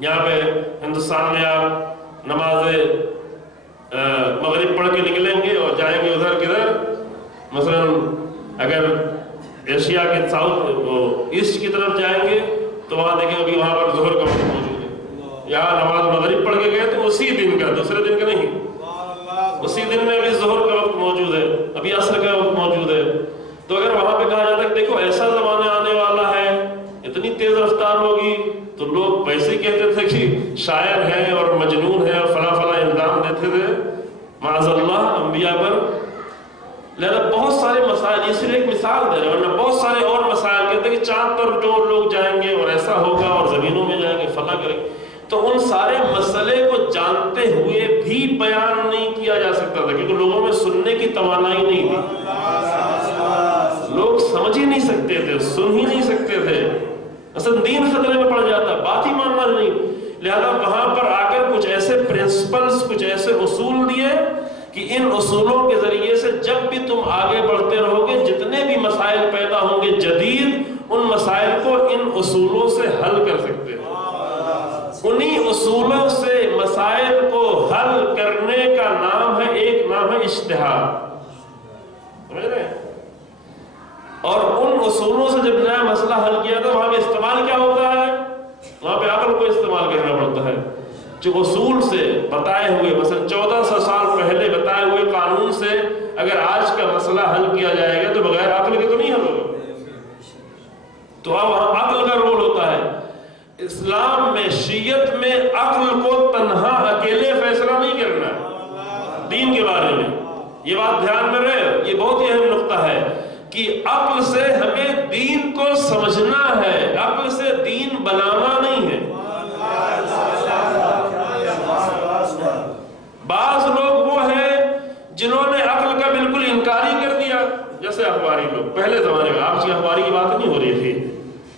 یہاں پہ ہندوستان میں آپ نماز مغرب پڑھ کے نکلیں گے اور جائیں گے ادھر کدھر، مثلاً اگر ایشیا کے ساؤتھ ایسٹ کی طرف جائیں گے تو وہاں دیکھیں ابھی وہاں پر ظہر کا وقت موجود ہے. یہاں نماز مغرب پڑھ کے گئے تو اسی دن کا، دوسرے دن کا نہیں، اسی دن میں ابھی ظہر کا وقت موجود ہے، ابھی عصر کا وقت موجود ہے. تو اگر وہاں پہ کہا جاتا ہے کہ دیکھو ایسا زمانہ آنے والا ہے، اتنی تیز رفتار ہوگی، تو لوگ ویسے کہتے تھے کہ شاعر ہے اور مجنون ہے اور فلاں فلاں الزام دیتے تھے معاذ اللہ انبیاء پر. لہذا بہت سارے مسائل، یہ صرف ایک مثال دے رہے ہیں، ورنہ بہت سارے اور مسائل کہتے ہیں کہ چاند پر جو لوگ جائیں گے اور ایسا ہوگا اور زمینوں میں جائیں گے فلاں کریں گے. تو ان سارے مسئلے کو جانتے ہوئے بھی بیان نہیں کیا جا سکتا تھا کیونکہ لوگوں میں سننے کی توانائی نہیں تھی. لوگ سمجھ ہی نہیں سکتے تھے، سن ہی نہیں سکتے تھے. اصل دین خطرے میں پڑ جاتا، بات ہی ماننا نہیں. لہذا وہاں پر آ کر کچھ ایسے پرنسپلز، کچھ ایسے اصول دیے کہ ان اصولوں کے ذریعے سے جب بھی تم آگے بڑھتے رہو گے، جتنے بھی مسائل پیدا ہوں گے جدید، ان مسائل کو ان اصولوں سے حل کر سکتے ہیں. انہی اصولوں سے مسائل کو حل کرنے کا نام ہے، ایک نام ہے اجتہاد. سمجھ رہے ہیں؟ اور ان اصولوں سے جب نیا مسئلہ حل کیا تھا وہاں پہ استعمال کیا ہوتا ہے؟ وہاں پہ عقل کو استعمال کرنا پڑتا ہے. جو اصول سے بتائے ہوئے، مثلا 1400 سال پہلے بتائے ہوئے قانون سے اگر آج کا مسئلہ حل کیا جائے گا تو بغیر عقل کے تو نہیں حل ہوگا. تو اب عقل کا رول ہوتا ہے. اسلام میں شیعت میں عقل کو تنہا اکیلے فیصلہ نہیں کرنا ہے دین کے بارے میں. یہ بات دھیان میں رہے, یہ بہت ہی اہم نقطہ ہے کہ عقل سے ہمیں دین کو سمجھنا ہے, عقل سے دین بنانا نہیں ہے. بعض لوگ وہ ہیں جنہوں نے عقل کا بالکل انکار ہی کر دیا, جیسے اخباری لوگ پہلے زمانے میں. آپ کی اخباری کی بات نہیں ہو رہی تھی,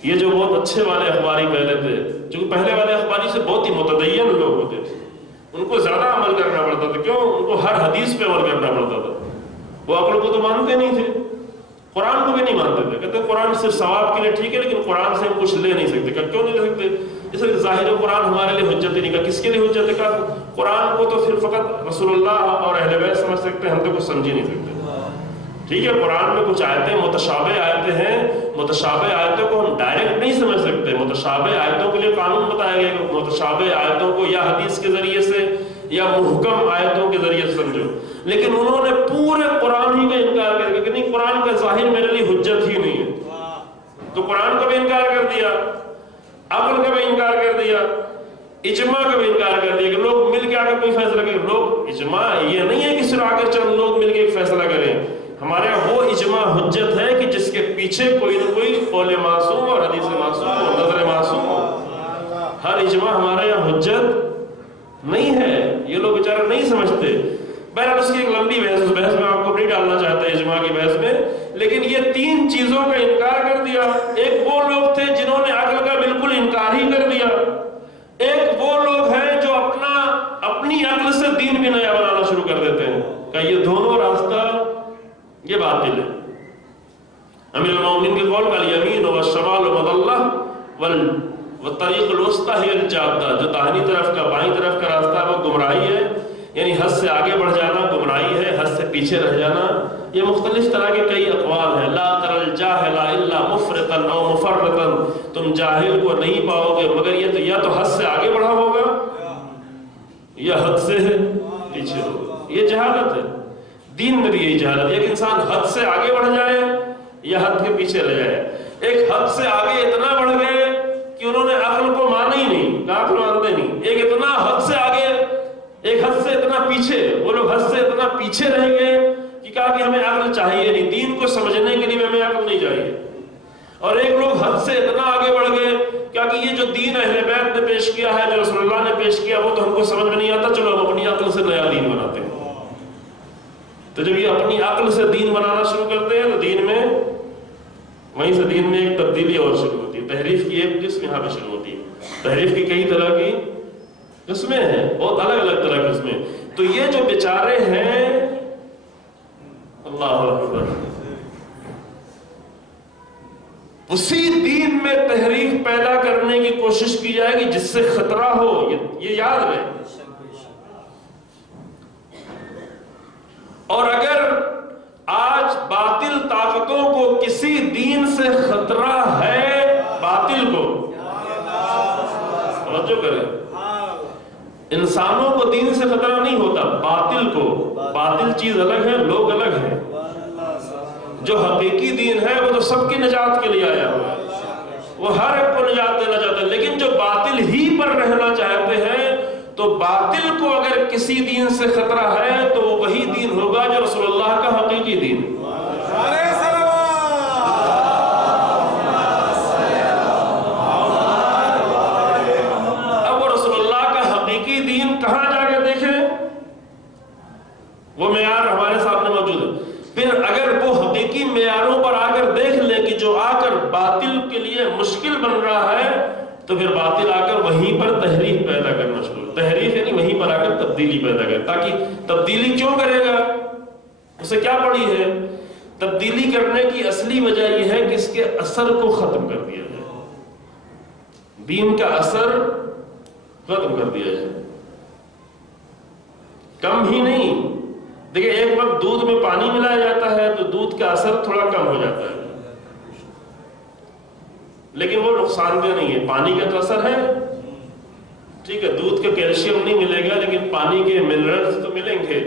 یہ جو بہت اچھے والے اخباری پہلے تھے, جو پہلے والے اخباری سے بہت ہی متدین لوگ ہوتے تھے, ان کو زیادہ عمل کرنا پڑتا تھا. کیوں؟ ان کو ہر حدیث پہ عمل کرنا پڑتا تھا. وہ عقل کو تو مانتے نہیں تھے, قرآن کو بھی نہیں مانتے تھے. کہتے ہیں قرآن صرف ثواب کے لیے ٹھیک ہے, لیکن قرآن سے ہم کچھ لے نہیں سکتے. کیوں نہیں لے سکتے؟ اس لیے ظاہر قرآن ہمارے لیے حجت ہی نہیں. کہا کس کے لیے حجت ہے؟ کہا قرآن کو تو پھر فقط رسول اللہ اور اہل بیت سمجھ سکتے ہیں, ہم تو کچھ سمجھ ہی نہیں سکتے. ٹھیک ہے, قرآن میں کچھ آیتیں متشابہ آیتیں ہیں, متشابہ آیتوں کو ہم ڈائریکٹ نہیں سمجھ سکتے. متشابہ آیتوں کے لیے قانون بتایا گیا کہ متشابہ آیتوں کو یا حدیث کے ذریعے سے یا محکم آیتوں کے ذریعے سے سمجھو. لیکن انہوں نے پورے قرآن ہی کا انکار کر دیا کہ نہیں, قرآن کا ظاہر میرے لیے حجت ہی نہیں ہے. تو قرآن کا بھی انکار کر دیا, عقل کا بھی انکار کر دیا, اجماع کا بھی انکار کر دیا کہ لوگ مل کے آگر کوئی فیصلہ کریں. لوگ اجماع یہ نہیں ہے کہ صرف آگر چند لوگ مل کے ایک فیصلہ کریں. ہمارے وہ اجماع حجت ہے کہ جس کے پیچھے کوئی نہ کوئی قول معصوم اور حدیث معصوم اور نظر معصوم ہو. ہر اجماع ہمارے یہاں حجت نہیں ہے, یہ لوگ بیچارے نہیں سمجھتے. بہرحال اس کی ایک لمبی بحث, اس بحث میں آپ کو نہیں ڈالنا چاہتا اجماع کی بحث میں. لیکن یہ تین چیزوں کا انکار کر دیا. ایک وہ لوگ تھے جنہوں نے عقل کا بالکل انکار ہی کر دیا. ایک وہ لوگ ہیں جو اپنی عقل سے دین بھی نیا بنانا شروع کر دیتے ہیں. کہ یہ دونوں راستہ یہ باطل ہے. امیر المومنین کے قول کا الیمین والشمال مضلہ والطریق الوسطی ہی الجادہ, جو داہنی طرف کا بائیں طرف کا راستہ ہے وہ گمراہی ہے, یعنی حد سے آگے بڑھ جانا گمراہی ہے, حد سے پیچھے رہ جانا. یہ مختلف طرح کے کئی اقوال ہیں. لا تر الجاہل الا مفرطا او مفرطا, تم جاہل کو نہیں پاؤ گے مگر یہ تو یا تو حد سے آگے بڑھا ہوگا یا حد سے پیچھے ہوگا. یہ جہالت ہے. دین میں بھی یہی جہالت ہے کہ انسان حد سے آگے بڑھ جائے یا حد کے پیچھے رہ جائے. ایک حد سے آگے اتنا بڑھ گئے کہ انہوں نے عقل کو مانا ہی نہیں, عقل مانتے نہیں. ایک اتنا حد سے آگے, ایک حد سے اتنا پیچھے, وہ لوگ حد سے اتنا پیچھے رہ گئے کہ کہا کہ ہمیں عقل چاہیے نہیں, دین کو سمجھنے کے لیے ہمیں عقل نہیں چاہیے. اور ایک لوگ حد سے اتنا آگے بڑھ گئے کیا کہ یہ جو دین اہل بیت نے پیش کیا ہے, جو رسول اللہ نے پیش کیا, وہ تو ہم کو سمجھ میں نہیں آتا, چلو ہم اپنی عقل سے نیا دین بناتے ہیں. تو جب یہ اپنی عقل سے دین بنانا شروع کرتے ہیں تو دین میں وہیں سے دین میں ایک تبدیلی اور شروع ہوتی ہے. تحریف کی ایک قسم یہاں پہ شروع ہوتی ہے. تحریف کی کئی طرح کی قسمیں ہیں, بہت الگ الگ طرح کی قسمیں. تو یہ جو بیچارے ہیں, اللہ اکبر, اسی دین میں تحریف پیدا کرنے کی کوشش کی جائے گی جس سے خطرہ ہو. یہ یاد رہے. اور اگر آج باطل طاقتوں کو کسی دین سے خطرہ ہے, باطل کو توجہ کریں, انسانوں کو دین سے خطرہ نہیں ہوتا, باطل کو. باطل چیز الگ ہے, لوگ الگ ہیں. جو حقیقی دین ہے وہ تو سب کی نجات کے لیے آیا ہوا ہے, وہ ہر ایک کو نجات دینا چاہتا ہے. لیکن جو باطل ہی پر رہنا چاہتے ہیں, تو باطل کو اگر کسی دین سے خطرہ ہے تو وہ وہی دین ہوگا جو رسول اللہ کا حقیقی دین ہے. اب وہ رسول اللہ کا حقیقی دین کہاں جا کے دیکھیں, وہ معیار ہمارے سامنے موجود ہے. پھر اگر وہ حقیقی معیاروں پر آ کر دیکھ لیں کہ جو آ کر باطل کے لیے مشکل بن رہا ہے, تو پھر باطل آ کر وہیں پر تحریف پیدا کرنا شروع. تحریف یعنی وہیں پر آ کر تبدیلی پیدا کرے. تاکہ تبدیلی کیوں کرے گا, اسے کیا پڑی ہے؟ تبدیلی کرنے کی اصلی وجہ یہ ہے کہ اس کے اثر کو ختم کر دیا جائے, دین کا اثر ختم کر دیا جائے. کم ہی نہیں, دیکھیں ایک وقت دودھ میں پانی ملایا جاتا ہے تو دودھ کا اثر تھوڑا کم ہو جاتا ہے, لیکن وہ نقصان دہ نہیں ہے. پانی کا تو اثر ہے, ٹھیک ہے, دودھ کا کیلشیم نہیں ملے گا لیکن پانی کے منرلز تو ملیں گے.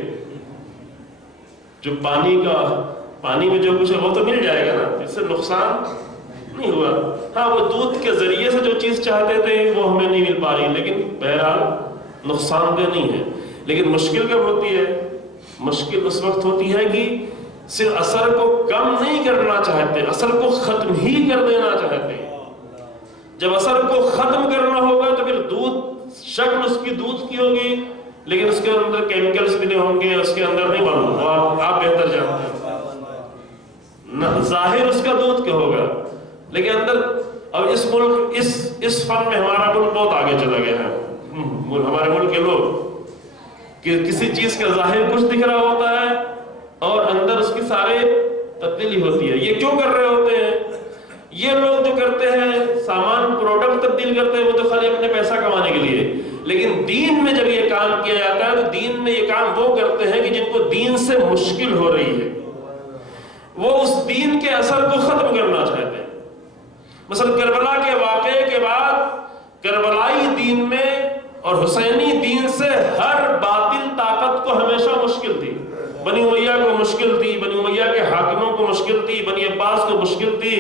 جو پانی میں جو کچھ ہے وہ تو مل جائے گا نا، اس سے نقصان نہیں ہوا۔ ہاں وہ دودھ کے ذریعے سے جو چیز چاہتے تھے وہ ہمیں نہیں مل پا رہی، لیکن بہرحال نقصان دہ نہیں ہے۔ لیکن مشکل کب ہوتی ہے؟ مشکل اس وقت ہوتی ہے کہ صرف اثر کو کم نہیں کرنا چاہتے، اثر کو ختم ہی کر دینا چاہتے۔ جب اثر کو ختم کرنا ہوگا تو پھر دودھ، شکل اس کی دودھ کی ہوگی لیکن اس کے اندر کیمیکلز بھی نہیں ہوں گے، اس کے اندر نہیں معلوم، آپ بہتر جانتے ہیں، ظاہر اس کا دودھ کیا ہوگا لیکن اندر۔ اب اس ملک اس فن میں ہمارا ملک بہت آگے چلا گیا ہے، ہمارے ملک کے لوگ، کہ کسی چیز کا ظاہر کچھ دکھ رہا ہوتا ہے اور اندر اس کی سارے تبدیلی ہوتی ہے۔ یہ کیوں کر رہے ہوتے ہیں؟ یہ لوگ جو کرتے ہیں سامان، پروڈکٹ تبدیل کرتے ہیں، وہ تو خالی اپنے پیسہ کمانے کے لیے، لیکن دین میں جب یہ کام کیا جاتا ہے تو دین میں یہ کام وہ کرتے ہیں کہ جن کو دین سے مشکل ہو رہی ہے، وہ اس دین کے اثر کو ختم کرنا چاہتے ہیں۔ مثلا کربلا کے واقعے کے بعد کربلائی دین میں اور حسینی دین سے ہر باطل طاقت کو ہمیشہ مشکل تھی۔ بنی امیہ کو مشکل تھی، بنی امیہ کے حاکموں کو مشکل تھی، بنی عباس کو مشکل تھی،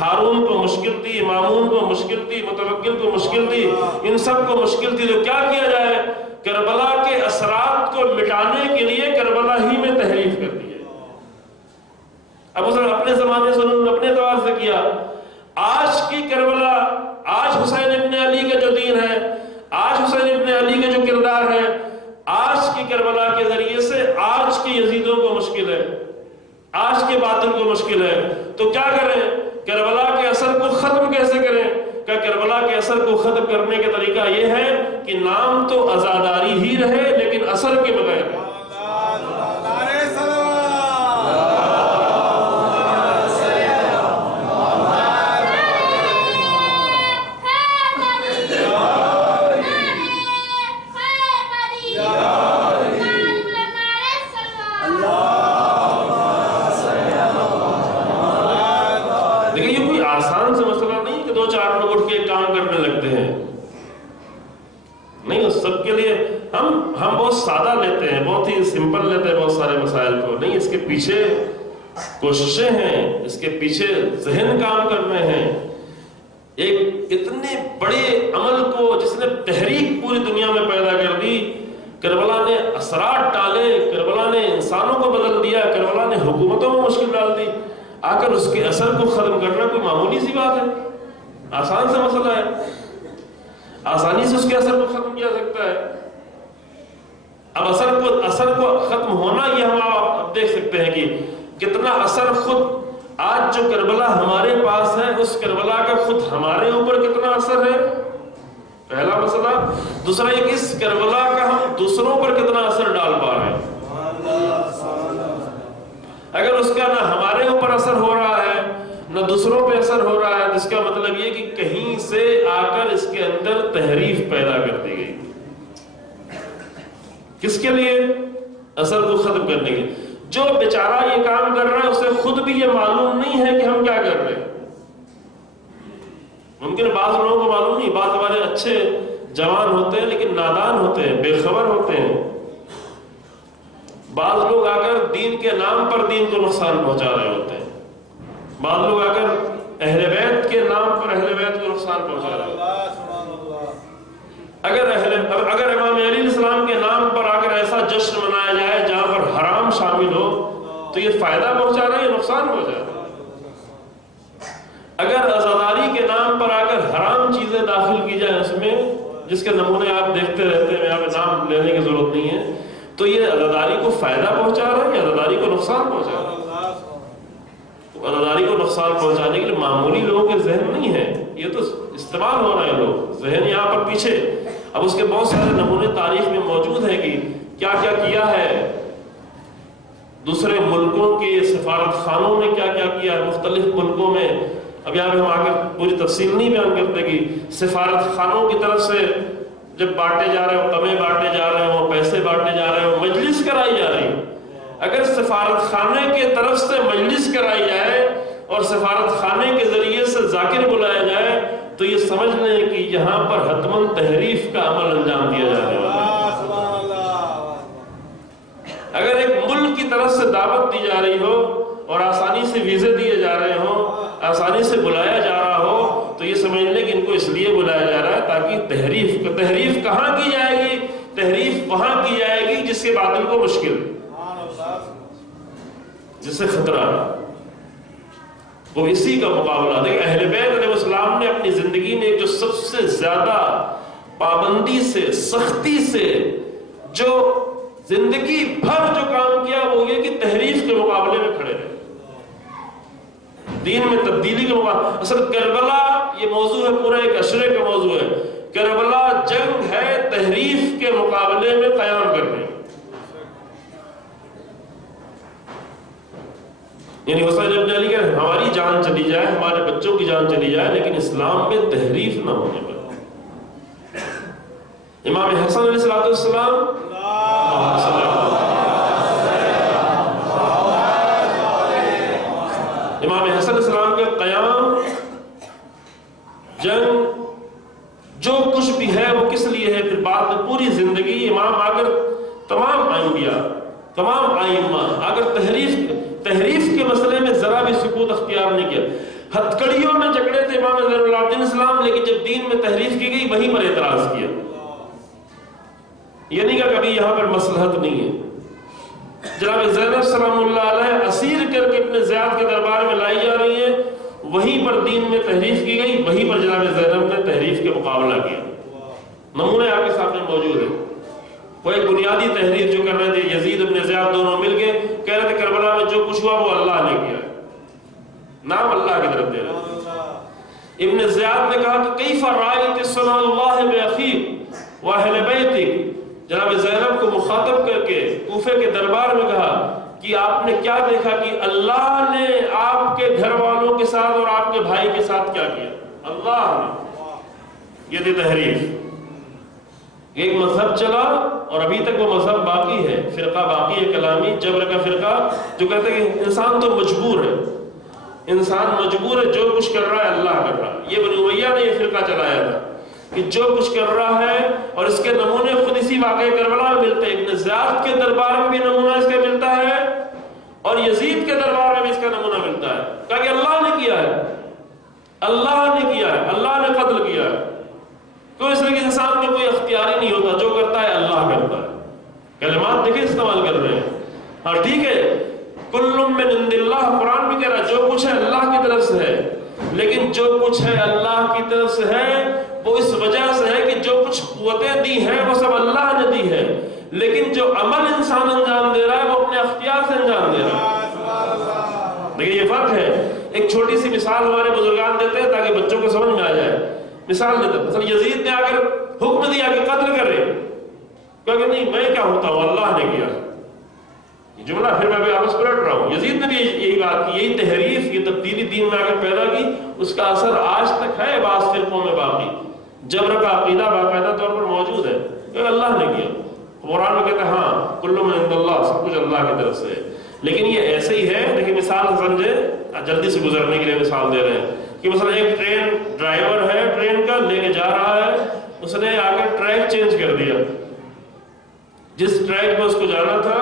ہارون کو مشکل تھی، مامون کو مشکل تھی، متوکل کو مشکل تھی، ان سب کو مشکل تھی۔ تو کیا کیا جائے؟ کربلا کے اثرات کو مٹانے کے لیے کربلا ہی میں تحریف کر دی ہے۔ اب اس نے اپنے زمانے سے انہوں نے اپنے اعتبار سے کیا۔ آج کی کربلا، آج حسین ابن علی کا جو دین ہے، آج حسین ابن علی کا جو کردار ہے، آج کی کربلا کے ذریعے سے آج کے یزیدوں کو مشکل ہے، آج کے باطل کو مشکل ہے۔ تو کیا کریں؟ کربلا کے اثر کو ختم کیسے کریں؟ کہ کربلا کے اثر کو ختم کرنے کا طریقہ یہ ہے کہ نام تو عزاداری ہی رہے لیکن اثر کے بغیر۔ ہم بہت سادہ لیتے ہیں، بہت ہی سمپل لیتے ہیں بہت سارے مسائل کو، نہیں، اس کے پیچھے کوششیں ہیں، اس کے پیچھے ذہن کام کر رہے ہیں۔ ایک اتنے بڑے عمل کو جس نے تحریک پوری دنیا میں پیدا کر دی، کربلا نے اثرات ڈالے، کربلا نے انسانوں کو بدل دیا، کربلا نے حکومتوں میں مشکل ڈال دی، آ کر اس کے اثر کو ختم کرنا کوئی معمولی سی بات ہے؟ آسان سا مسئلہ ہے، آسانی سے اس کے اثر کو ختم کیا سکتا ہے۔ اب اثر کو ختم ہونا، یہ ہم آپ دیکھ سکتے ہیں کہ کتنا اثر خود آج جو کربلا ہمارے پاس ہے، اس کربلا کا خود ہمارے اوپر کتنا اثر ہے، پہلا مسئلہ۔ دوسرا یہ کہ اس کربلا کا ہم دوسروں پر کتنا اثر ڈال پا رہے ہیں۔ اگر اس کا نہ ہمارے اوپر اثر ہو رہا ہے نہ دوسروں پہ اثر ہو رہا ہے، جس کا مطلب یہ کہ کہیں سے آ کر اس کے اندر تحریف پیدا کر دی گئی۔ کس کے لیے؟ اثر کو ختم کرنے کے۔ جو بیچارہ یہ کام کر رہا ہے اسے خود بھی یہ معلوم نہیں ہے کہ ہم کیا کر رہے ہیں۔ ممکن بعض لوگوں کو معلوم نہیں، بعض ہمارے اچھے جوان ہوتے ہیں لیکن نادان ہوتے ہیں، بے خبر ہوتے ہیں۔ بعض لوگ آ کر دین کے نام پر دین کو نقصان پہنچا رہے ہوتے ہیں، بعض لوگ آ کر اہل بیت کے نام پر اہل بیت کو نقصان پہنچا رہے ہوتے ہیں۔ اگر امام علیہ السلام کے نام پر آ کر ایسا جشن منایا جائے جہاں پر حرام شامل ہو تو یہ فائدہ پہنچا رہا ہے یا نقصان پہنچا رہا ہے؟ اگر عزاداری کے نام پر آ کر حرام چیزیں داخل کی جائیں اس میں، جس کے نمونے آپ دیکھتے رہتے ہیں، یہاں پہ نام لینے کی ضرورت نہیں ہے، تو یہ عزاداری کو فائدہ پہنچا رہا ہے یا عزاداری کو نقصان پہنچا رہا ہے؟ عزاداری کو نقصان پہنچانے کے لیے معمولی لوگوں کے ذہن نہیں ہے، یہ تو استعمال ہو رہے ہیں لوگ، ذہن یہاں پر پیچھے۔ اب اس کے بہت سارے نمونے تاریخ میں موجود ہیں کہ کیا کیا کیا ہے، دوسرے ملکوں کے سفارت خانوں نے کیا کیا کیا ہے مختلف ملکوں میں۔ اب یہاں پہ ہم آگے پوری تفصیل نہیں بیان کرتے کہ سفارت خانوں کی طرف سے جب بانٹے جا رہے ہو، قمے بانٹے جا رہے ہو، پیسے بانٹے جا رہے ہو، مجلس کرائی جا رہی ہے۔ اگر سفارت خانے کے طرف سے مجلس کرائی جائے اور سفارت خانے کے ذریعے سے ذاکر بلایا جائے تو یہ سمجھ لیں کہ یہاں پر حتماً تحریف کا عمل انجام دیا جا رہا ہے۔ اگر ایک ملک کی کی طرف سے دعوت دی جا رہی ہو اور آسانی سے ویزے دیے جا رہے ہوں، آسانی سے بلایا جا رہا ہو، تو یہ سمجھ لیں کہ ان کو اس لیے بلایا جا رہا ہے تاکہ تحریف کہاں کی جائے گی؟ تحریف وہاں کی جائے گی جس کے باطل کو مشکل، جس سے خطرہ ہے، وہ اسی کا مقابلہ۔ دیکھیں اہل بیت علیہ السلام نے اپنی زندگی میں جو سب سے زیادہ پابندی سے، سختی سے، جو زندگی بھر جو کام کیا وہ یہ کہ تحریف کے مقابلے میں کھڑے رہے، دین میں تبدیلی کے مقابلے۔ اصل کربلا یہ موضوع ہے، پورا ایک عشرے کا موضوع ہے۔ کربلا جنگ ہے تحریف کے مقابلے میں قیام کرنے، یعنی حسین ابن علی کہ ہماری جان چلی جائے، ہمارے بچوں کی جان چلی جائے، لیکن اسلام میں تحریف نہ ہونے پر۔ امام حسن علیہ السلام امام حسن علیہ السلام کے قیام، جنگ، جو کچھ بھی ہے وہ کس لیے ہے؟ پھر بعد میں پوری زندگی امام آ کر تمام انبیاء، تمام ائمہ اگر تحریف کے مسئلے میں ذرا بھی سکوت اختیار نہیں کیا۔ ہتھکڑیوں میں جھگڑے تھے امام زین العابدین السلام، لیکن جب دین میں تحریف کی گئی وہیں پر اعتراض کیا، یہ نہیں کہ کبھی یہاں پر مصلحت نہیں ہے۔ جناب زینب سلام اللہ علیہ اسیر کر کے اپنے زیاد کے دربار میں لائی جا رہی ہے، وہیں پر دین میں تحریف کی گئی، وہیں پر جناب زینب نے تحریف کے مقابلہ کیا۔ نمونے آپ کے سامنے موجود ہے۔ وہ ایک بنیادی تحریف جو کر رہے تھے یزید ابن زیاد، دونوں مل کے کہہ رہے تھے کربلا میں جو کچھ ہوا وہ اللہ نے کیا، نام اللہ کی طرف دے رہے۔ ابن زیاد نے کہا کہ کیف رأیت صنع اللہ بأخیک واہل بیتک، جناب زینب کو مخاطب کر کے کوفے کے دربار میں کہا کہ آپ نے کیا دیکھا کہ اللہ نے آپ کے گھر والوں کے ساتھ اور آپ کے بھائی کے ساتھ کیا کیا؟ اللہ نے۔ یہ تھی تحریف۔ ایک مذہب چلا اور ابھی تک وہ مذہب باقی ہے، فرقہ باقی ہے کلامی، جبر کا فرقہ، جو کہتے ہیں کہ انسان تو مجبور ہے، انسان مجبور ہے، جو کچھ کر رہا ہے اللہ کر رہا ہے۔ یہ بنی امیہ نے یہ فرقہ چلایا تھا کہ جو کچھ کر رہا ہے، اور اس کے نمونے خود اسی واقعہ کربلا میں ملتے ہیں۔ ابن زیاد کے دربار میں بھی نمونہ اس کا ملتا ہے اور یزید کے دربار میں بھی اس کا نمونہ ملتا ہے، کہا کہ اللہ نے کیا ہے، اللہ نے کیا ہے، اللہ نے قتل کیا ہے۔ تو اس لیے کہ انسان میں کوئی اختیار ہی نہیں ہوتا، جو کرتا ہے اللہ کرتا ہے۔ کلمات دیکھیں استعمال کر رہے ہیں، ہاں ٹھیک ہے، کل من عند اللہ، قرآن بھی کہہ رہا ہے جو کچھ ہے اللہ کی طرف سے ہے، لیکن جو کچھ ہے اللہ کی طرف سے ہے وہ اس وجہ سے ہے کہ جو کچھ قوتیں دی ہیں وہ سب اللہ نے دی ہے، لیکن جو عمل انسان انجام دے رہا ہے وہ اپنے اختیار سے انجام دے رہا ہے۔ دیکھیں یہ فرق ہے۔ ایک چھوٹی سی مثال ہمارے بزرگان دیتے ہیں تاکہ بچوں کو سمجھ میں آ جائے۔ مثال دیتے ہیں، مثلا یزید نے آ کر حکم دیا کہ قتل کرے، کہا کہ نہیں میں کیا ہوتا ہوں، اللہ نے کیا۔ یہ جملہ پھر میں بھی آپس پلٹ رہا ہوں، یزید نے بھی یہی بات کی، یہی تحریف، یہ تبدیلی دین میں آ کر پیدا کی، اس کا اثر آج تک ہے بعض فرقوں میں باقی۔ جبر کا عقیدہ باقاعدہ طور پر موجود ہے کہ اللہ نے کیا۔ قرآن میں کہتے ہیں ہاں کل من عند اللہ، سب کچھ اللہ کی طرف سے ہے، لیکن یہ ایسے ہی ہے۔ لیکن مثال سمجھے، جلدی سے گزرنے کے لیے مثال دے رہے ہیں کہ مثلا ایک ٹرین ڈرائیور ہے، ٹرین کا لے کے جا رہا ہے، اس نے آ کر ٹریک چینج کر دیا، جس ٹریک میں اس کو جانا تھا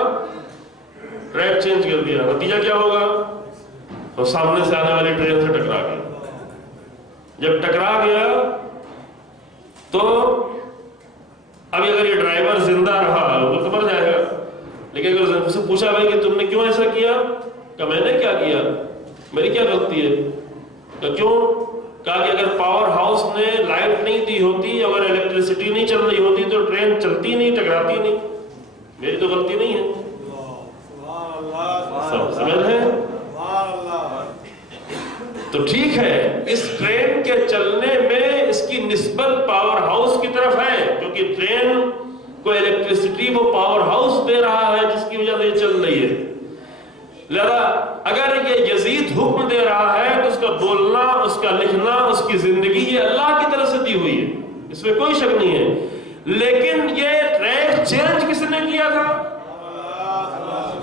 ٹریک چینج کر دیا، نتیجہ کیا ہوگا؟ وہ سامنے سے آنے والی ٹرین سے ٹکرا گیا۔ جب ٹکرا گیا تو ابھی اگر یہ ڈرائیور زندہ رہا وہ تو مر جائے گا، لیکن اگر اس سے پوچھا بھائی کہ تم نے کیوں ایسا کیا، کہ میں نے کیا کیا، میری کیا غلطی ہے، کہ کیوں، کہا کہ اگر پاور ہاؤس نے لائٹ نہیں دی ہوتی، اگر الیکٹریسٹی نہیں چل رہی ہوتی تو ٹرین چلتی نہیں، ٹکراتی نہیں، میری تو غلطی نہیں ہے۔ سب سمجھ ہے؟ تو ٹھیک ہے، اس ٹرین کے چلنے میں اس کی نسبت پاور ہاؤس کی طرف ہے، کیونکہ ٹرین کو الیکٹریسٹی وہ پاور ہاؤس دے رہا ہے جس کی وجہ سے یہ چل رہی ہے۔ لہذا اگر یہ یزید حکم دے رہا ہے تو اس کا بولنا، اس کا لکھنا، اس کی زندگی یہ اللہ کی طرف سے دی ہوئی ہے، اس میں کوئی شک نہیں ہے۔ لیکن یہ ٹریک چینج کس نے کیا تھا؟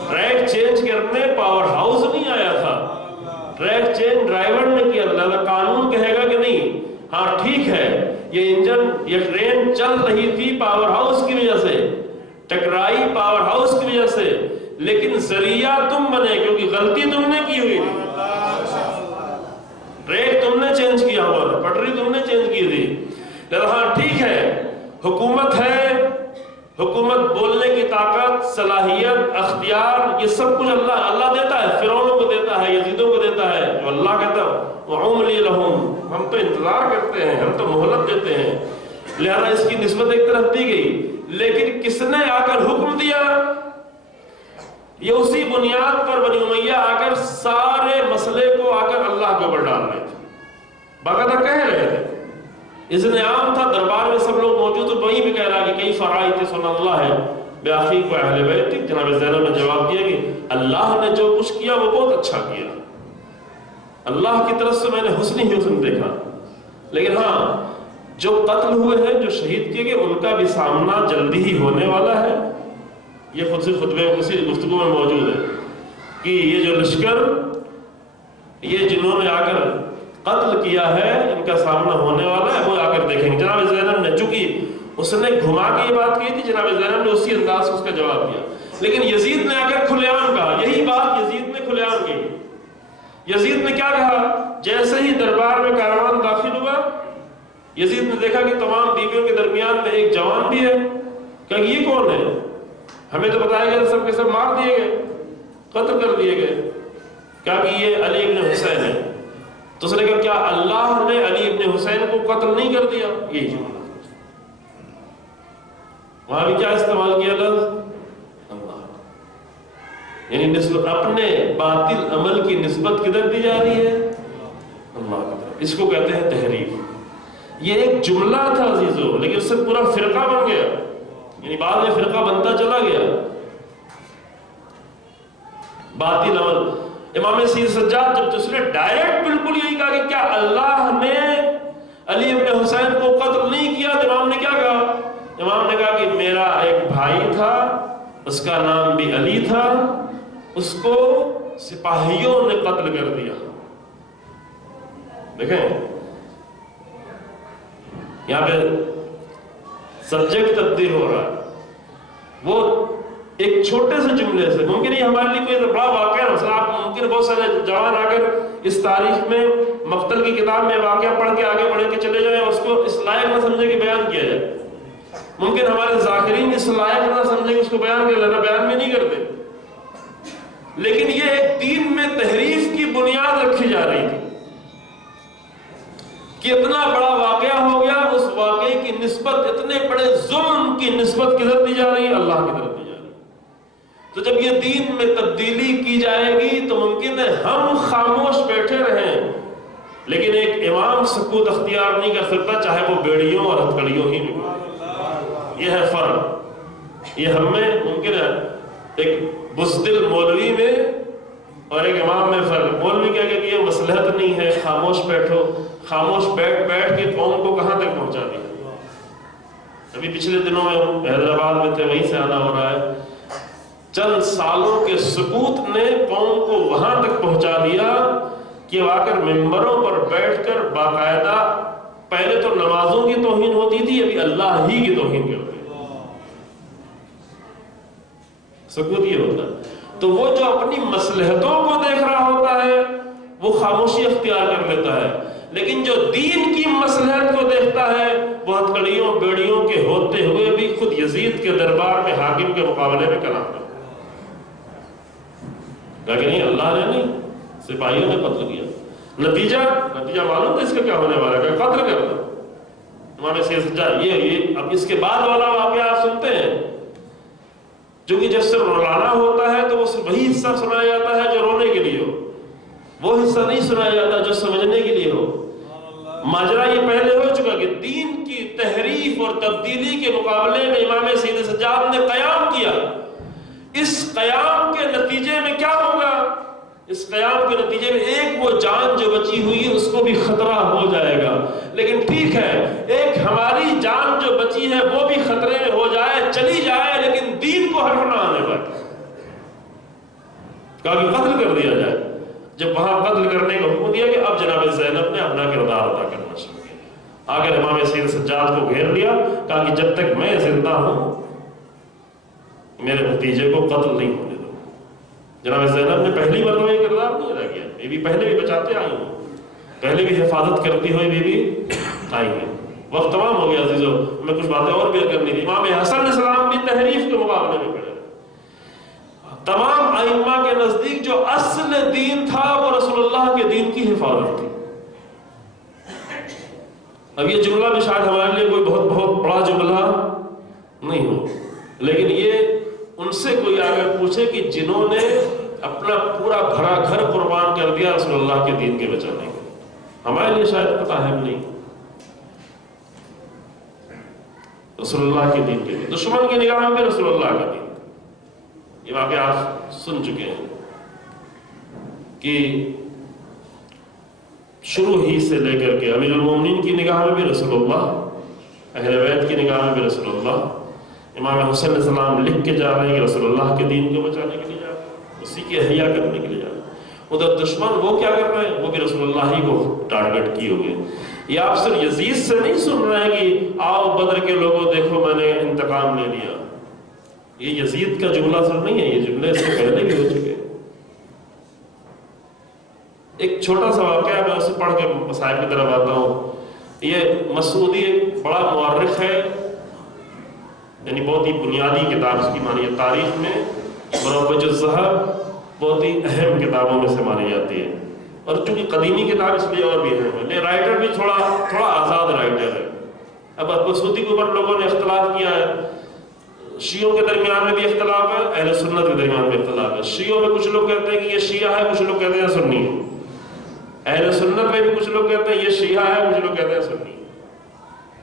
ٹریک چینج کرنے پاور ہاؤس نہیں آیا تھا، ٹریک چینج ڈرائیور نے کیا۔ لہذا قانون کہے گا کہ نہیں، ہاں ٹھیک ہے، یہ انجن، یہ ٹرین چل رہی تھی پاور ہاؤس کی وجہ سے، ٹکرائی پاور ہاؤس کی وجہ سے، لیکن ذریعہ تم بنے، کیونکہ غلطی تم نے کی ہوئی تھی، ٹریک تم نے چینج کیا ہوا تھا، پٹری تم نے چینج کی تھی۔ ہاں ٹھیک ہے، حکومت ہے، حکومت بولنے کی طاقت، صلاحیت، اختیار، یہ سب کچھ اللہ دیتا ہے، فرعونوں کو دیتا ہے، یزیدوں کو دیتا ہے، جو اللہ کہتا ہے وَعُمْلِي لَهُمْ، ہم تو انتظار کرتے ہیں، ہم تو مہلت دیتے ہیں، لہذا اس کی نسبت ایک طرف دی گئی۔ لیکن کس نے آ کر حکم دیا؟ یہ اسی بنیاد پر بنی امیہ آ کر سارے مسئلے کو آ کر اللہ کے اوپر ڈال رہے تھے، باقاعدہ کہہ رہے تھے، اذن عام تھا، دربار میں سب لوگ موجود، تو وہی بھی کہہ رہا کہ کئی فرائض سن اللہ ہے بِأَخِيكَ وَأَهْلِ بَيْتِكَ۔ جناب زینب نے جواب دیا کہ اللہ نے جو کچھ کیا وہ بہت اچھا کیا، اللہ کی طرف سے میں نے حسن ہی حسن دیکھا، لیکن ہاں جو قتل ہوئے ہیں، جو شہید کیے گئے، ان کا بھی سامنا جلدی ہی ہونے والا ہے۔ یہ خود سے خطبے اسی گفتگو میں موجود ہے کہ یہ جو لشکر، یہ جنہوں نے آ کر قتل کیا ہے، ان کا سامنا ہونے والا ہے، وہ آ کر دیکھیں گے۔ جناب زینب نے، چونکہ اس نے گھما کے یہ بات کی تھی، جناب زینب نے اسی انداز سے اس کا جواب دیا، لیکن یزید نے آ کر کھلے عام کہا، یہی بات یزید نے کھلے عام کی۔ یزید نے کیا کہا؟ جیسے ہی دربار میں کاروان داخل ہوا، یزید نے دیکھا کہ تمام بیویوں کے درمیان میں ایک جوان بھی ہے، کہا کہ یہ کون ہے؟ ہمیں تو بتایا گیا سب کے سب مار دیے گئے، قتل کر دیے گئے، کہا کہ یہ علی ابن حسین ہے۔ تو اس نے کہا کیا اللہ نے علی ابن حسین کو قتل نہیں کر دیا؟ یہی جملہ وہاں بھی کیا استعمال کیا لفظ؟ اللہ، یعنی نسبت اپنے باطل عمل کی نسبت کدھر دی جا رہی ہے؟ اللہ کی طرف۔ اس کو کہتے ہیں تحریف۔ یہ ایک جملہ تھا عزیزو، لیکن اس سے پورا فرقہ بن گیا، یعنی بعد میں فرقہ بنتا چلا گیا۔ باطل عمل، امام سید سجاد جب اس نے ڈائریکٹ بالکل یہی کہا کہ کیا اللہ نے علی ابن حسین کو قتل نہیں کیا، تو امام نے کیا کہا؟ امام نے کہا کہ میرا ایک بھائی تھا، اس کا نام بھی علی تھا، اس کو سپاہیوں نے قتل کر دیا۔ دیکھیں یہاں پہ سبجیکٹ تبدیل ہو رہا ہے، وہ ایک چھوٹے سے جملے سے، ممکن یہ ہمارے لیے کوئی بڑا واقعہ ہے، مثلا آپ ممکن بہت سارے جوان آ کر اس تاریخ میں مقتل کی کتاب میں واقعہ پڑھ کے آگے بڑھ کے چلے جائیں، اس کو اس لائق نہ سمجھے کہ بیان کیا جائے، ممکن ہمارے ذاکرین اس لائق نہ سمجھے کہ اس کو بیان کر لینا، بیان میں نہیں کرتے، لیکن یہ ایک دین میں تحریف کی بنیاد رکھی جا رہی تھی کہ اتنا بڑا واقعہ ہو گیا، اس واقعے کی نسبت، اتنے بڑے ظلم کی نسبت کدھر دی جا رہی ہے؟ اللہ کی طرف دی جا رہی ہے۔ تو جب یہ دین میں تبدیلی کی جائے گی تو ممکن ہے ہم خاموش بیٹھے رہیں، لیکن ایک امام سکوت اختیار نہیں کر سکتا، چاہے وہ بیڑیوں اور ہتھکڑیوں ہی میں ہو۔ یہ ہے فرق، یہ ہم میں ممکن ہے ایک بزدل مولوی میں اور ایک امام میں فرق۔ مولوی کہہ کہ یہ مصلحت نہیں ہے، خاموش بیٹھو، خاموش بیٹھ بیٹھ کے قوم کو کہاں تک پہنچا دیا۔ ابھی پچھلے دنوں میں ہم حیدرآباد میں تھے، وہیں سے آنا ہو رہا ہے، چند سالوں کے سکوت نے قوم کو وہاں تک پہنچا دیا کہ وہ آ کر ممبروں پر بیٹھ کر باقاعدہ، پہلے تو نمازوں کی توہین ہوتی تھی، ابھی اللہ ہی کی توہین کرتے ہیں۔ سکوت یہ ہوتا ہے۔ تو وہ جو اپنی مصلحتوں کو دیکھ رہا ہوتا ہے وہ خاموشی اختیار کر لیتا ہے، لیکن جو دین کی مصلحت کو دیکھتا ہے وہ ہتھکڑیوں بیڑیوں کے ہوتے ہوئے بھی خود یزید کے دربار میں حاکم کے مقابلے میں کلام کرتا ہے۔ کہا کہ نہیں، اللہ نے نہیں، سپاہیوں نے قتل کیا۔ نتیجہ معلوم تھا اس کا کیا ہونے والا ہے، کہ قتل کر دو۔ امام سید سجاد یہ اب اس کے بعد والا واقعہ آپ سنتے ہیں، جو کہ جب سے رولانا ہوتا ہے تو وہ وہی حصہ سنایا جاتا ہے جو رونے کے لیے ہو، وہ حصہ نہیں سنایا جاتا جو سمجھنے کے لیے ہو۔ ماجرا یہ پہلے ہو چکا کہ دین کی تحریف اور تبدیلی کے مقابلے میں امام سید سجاد نے قیام کیا۔ اس قیام کے نتیجے میں کیا ہوگا؟ اس قیام کے نتیجے میں ایک وہ جان جو بچی ہوئی ہے اس کو بھی خطرہ ہو جائے گا، لیکن ٹھیک ہے ایک ہماری جان جو بچی ہے وہ بھی خطرے میں ہو جائے، چلی جائے، لیکن دین کو حرف نہ آنے پائے۔ کہا کہ قتل کر دیا جائے۔ جب وہاں قتل کرنے کا حکم دیا کہ اب جناب زینب نے اپنا کردار ادا کرنا شروع کیا، آگر امام سید سجاد کو گھیر لیا، کہا کہ جب تک میں زندہ ہوں میرے بھتیجے کو قتل نہیں ہونے دو۔ جناب زینب نے پہلی مرتبہ یہ کردار نہیں ادا کیا، یہ بھی پہلے بھی بچاتے آئی ہیں، پہلے بھی حفاظت کرتی ہوئی بھی آئی ہیں۔ وقت تمام ہو گیا عزیزو، میں کچھ باتیں اور بھی کرنی تھی۔ امام حسن علیہ السلام بھی تحریف کے مقابلے میں کھڑے۔ تمام ائمہ کے نزدیک جو اصل دین تھا وہ رسول اللہ کے دین کی حفاظت تھی۔ اب یہ جملہ بھی شاید ہمارے لیے کوئی بہت بڑا جملہ نہیں ہو، لیکن یہ ان سے کوئی اگر پوچھے کہ جنہوں نے اپنا پورا بھرا گھر قربان کر دیا رسول اللہ کے دین کے بچانے کے، ہمارے لیے شاید پتہ ہے نہیں، رسول اللہ کے دین کے لیے دشمن کی نگاہ میں رسول اللہ کا دین، یہ واقعہ آپ سن چکے ہیں کہ شروع ہی سے لے کر کے امیر المومنین کی نگاہ میں بھی رسول اللہ، اہل بیت کی نگاہ میں بھی رسول اللہ، امام حسین علیہ السلام لکھ کے جا رہے ہیں کہ رسول اللہ کے دین کو بچانے کے لیے جا رہے ہیں، اسی کی احیا کرنے کے لیے جا رہے ہیں۔ ادھر دشمن وہ کیا کر رہے ہیں؟ وہ بھی رسول اللہ ہی کو ٹارگٹ کیے ہوئے۔ یہ آپ صرف یزید سے نہیں سن رہے ہیں کہ آؤ بدر کے لوگوں دیکھو میں نے انتقام لے لیا، یہ یزید کا جملہ صرف نہیں ہے، یہ جملے اس سے پہلے بھی ہو چکے۔ ایک چھوٹا سا واقعہ میں اسے پڑھ کے مسائل کی طرف آتا ہوں۔ یہ مسعودی ایک بڑا مورخ ہے، یعنی بہت ہی بنیادی کتاب اس کی مانی ہے، تاریخ میں مروج الذہب بہت ہی اہم کتابوں میں سے مانی جاتی ہے، اور چونکہ قدیمی کتاب اس لیے اور بھی اہم ہے، لیکن رائٹر بھی تھوڑا آزاد رائٹر ہے۔ اب مسعودی کے اوپر لوگوں نے اختلاف کیا ہے، شیعوں کے درمیان میں بھی اختلاف ہے، اہل سنت کے درمیان میں اختلاف ہے۔ شیعوں میں کچھ لوگ کہتے ہیں کہ یہ شیعہ ہے، کچھ لوگ کہتے ہیں سنی ہے۔ اہل سنت میں بھی کچھ لوگ کہتے ہیں یہ شیعہ ہے، کچھ لوگ کہتے ہیں سنی،